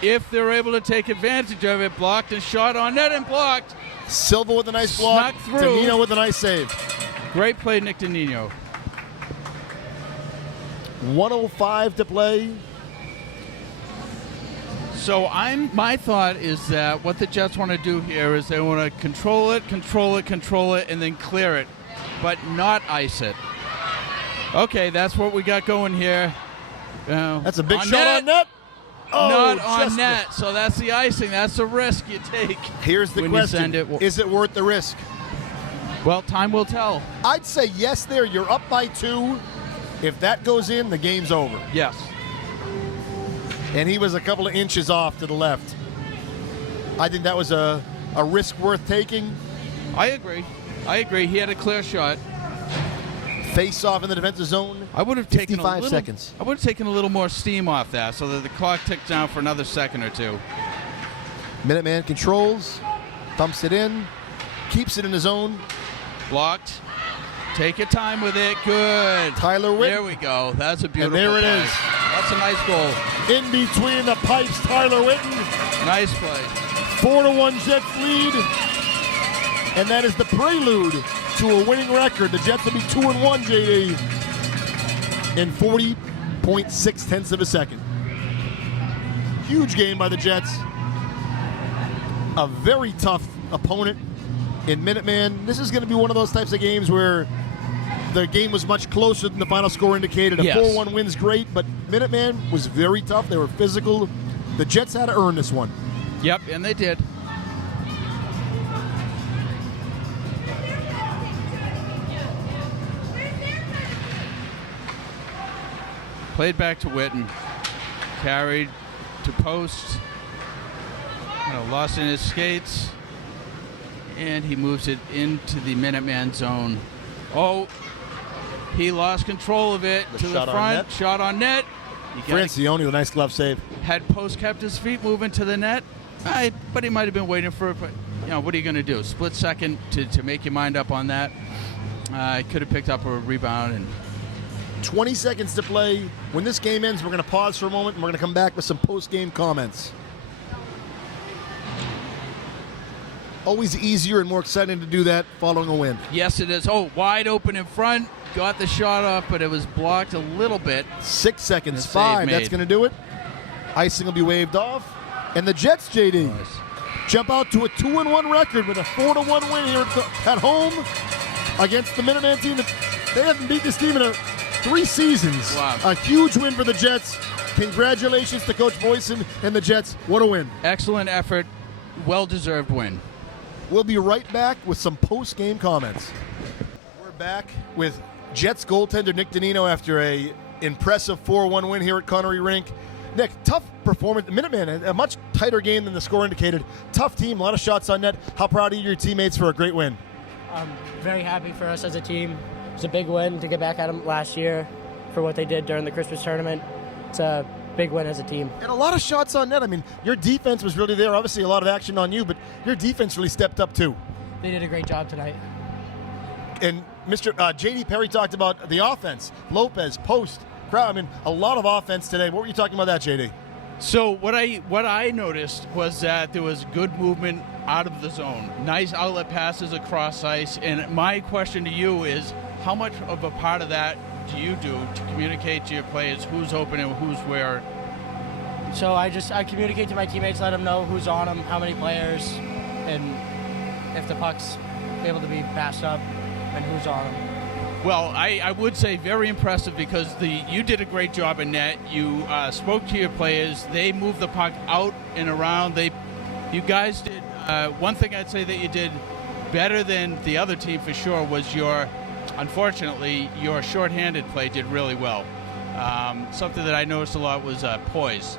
If they're able to take advantage of it, blocked and shot on net and blocked. Silva with a nice block. Snuck through. Danino with a nice save. Great play, Nick Danino. 1:05 to play. So my thought is that what the Jets want to do here is they want to control it, and then clear it, but not ice it. Okay, that's what we got going here. That's a big shot on net. Oh, not on just net. missed. So that's the icing. That's the risk you take. Here's the when you question. send it. Is it worth the risk? Well, time will tell. I'd say yes there. You're up by 2. If that goes in, the game's over. Yes. And he was a couple of inches off to the left. I think that was a risk worth taking. I agree. He had a clear shot. Face off in the defensive zone. I would have taken 55 seconds. I would have taken a little more steam off that so that the clock ticked down for another second or two. Minuteman controls, thumps it in, keeps it in his zone. Blocked. Take your time with it. Good. Tyler Whitten. There we go. That's a beautiful And there it play. is. That's a nice goal. In between the pipes, Tyler Whitten. Nice play. 4-1 Jets lead. And that is the prelude to a winning record. The Jets will be 2-1, JD, in 40.6 of a second. Huge game by the Jets. A very tough opponent in Minuteman. This is going to be one of those types of games where the game was much closer than the final score indicated. A 4-1 win's great, but Minuteman was very tough. They were physical. The Jets had to earn this one. Yep, and they did. Played back to Whitten. Carried to post. Lost in his skates. And he moves it into the Minuteman zone. Oh, he lost control of it to the front. Shot on net. Francione with a nice glove save. Had Post kept his feet moving to the net, but he might have been waiting for it. But, what are you going to do? Split second to make your mind up on that. Could have picked up a rebound. And 20 seconds to play. When this game ends, we're going to pause for a moment, and we're going to come back with some post-game comments. Always easier and more exciting to do that following a win. Yes, it is. Oh, wide open in front. Got the shot off, but it was blocked a little bit. 6 seconds. 5. That's going to do it. Icing will be waved off. And the Jets, JD, jump out to a 2-1 record with a 4-1 win here at home against the Minuteman team. They haven't beat this team in 3 seasons. Wow. A huge win for the Jets. Congratulations to Coach Boyson and the Jets. What a win. Excellent effort. Well-deserved win. We'll be right back with some post-game comments. We're back with Jets goaltender Nick Danino after a impressive 4-1 win here at Connery Rink. Nick, tough performance. Minuteman, a much tighter game than the score indicated. Tough team, a lot of shots on net. How proud are you of your teammates for a great win? I'm very happy for us as a team. It was a big win to get back at them last year for what they did during the Christmas tournament. It's a big win as a team. And a lot of shots on net. I mean, your defense was really there. Obviously, a lot of action on you, but your defense really stepped up too. They did a great job tonight. And Mr. J.D. Perry talked about the offense. Lopez, Post, crowd. I mean, a lot of offense today. What were you talking about that, J.D.? So what I noticed was that there was good movement out of the zone. Nice outlet passes across ice. And my question to you is, how much of a part of that do you do to communicate to your players who's open and who's where? So I communicate to my teammates, let them know who's on them, how many players, and if the puck's able to be passed up and who's on them. Well, I would say very impressive because you did a great job in net. You spoke to your players. They moved the puck out and around. You guys did one thing I'd say that you did better than the other team for sure was unfortunately, your shorthanded play did really well. Something that I noticed a lot was poise.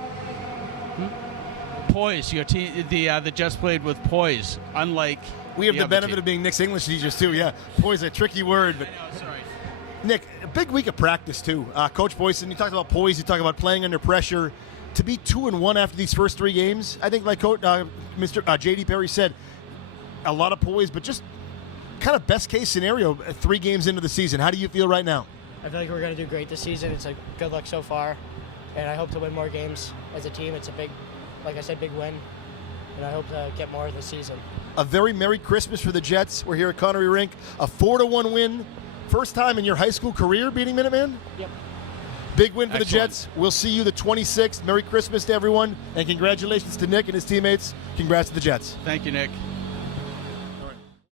Poise. Your team, the Jets played with poise, unlike. We have the benefit of being Nick's English teachers too. Yeah, poise is a tricky word, but. I know, sorry. Nick, a big week of practice too. Coach Boyson, you talked about poise. You talked about playing under pressure. To be 2-1 after these first 3 games, I think, like Coach Mr. J.D. Perry said, a lot of poise, but just kind of best case scenario 3 games into the season. How do you feel right now? I feel like we're going to do great this season. It's a good luck so far. and I hope to win more games as a team. It's a big, like I said, big win, and I hope to get more this season. A very Merry Christmas for the Jets. We're here at Connery Rink. A 4-1 win. First time in your high school career beating Minuteman? Yep. Big win for the Excellent. Jets. We'll see you the 26th. Merry Christmas to everyone, and congratulations to Nick and his teammates. Congrats to the Jets. Thank you, Nick.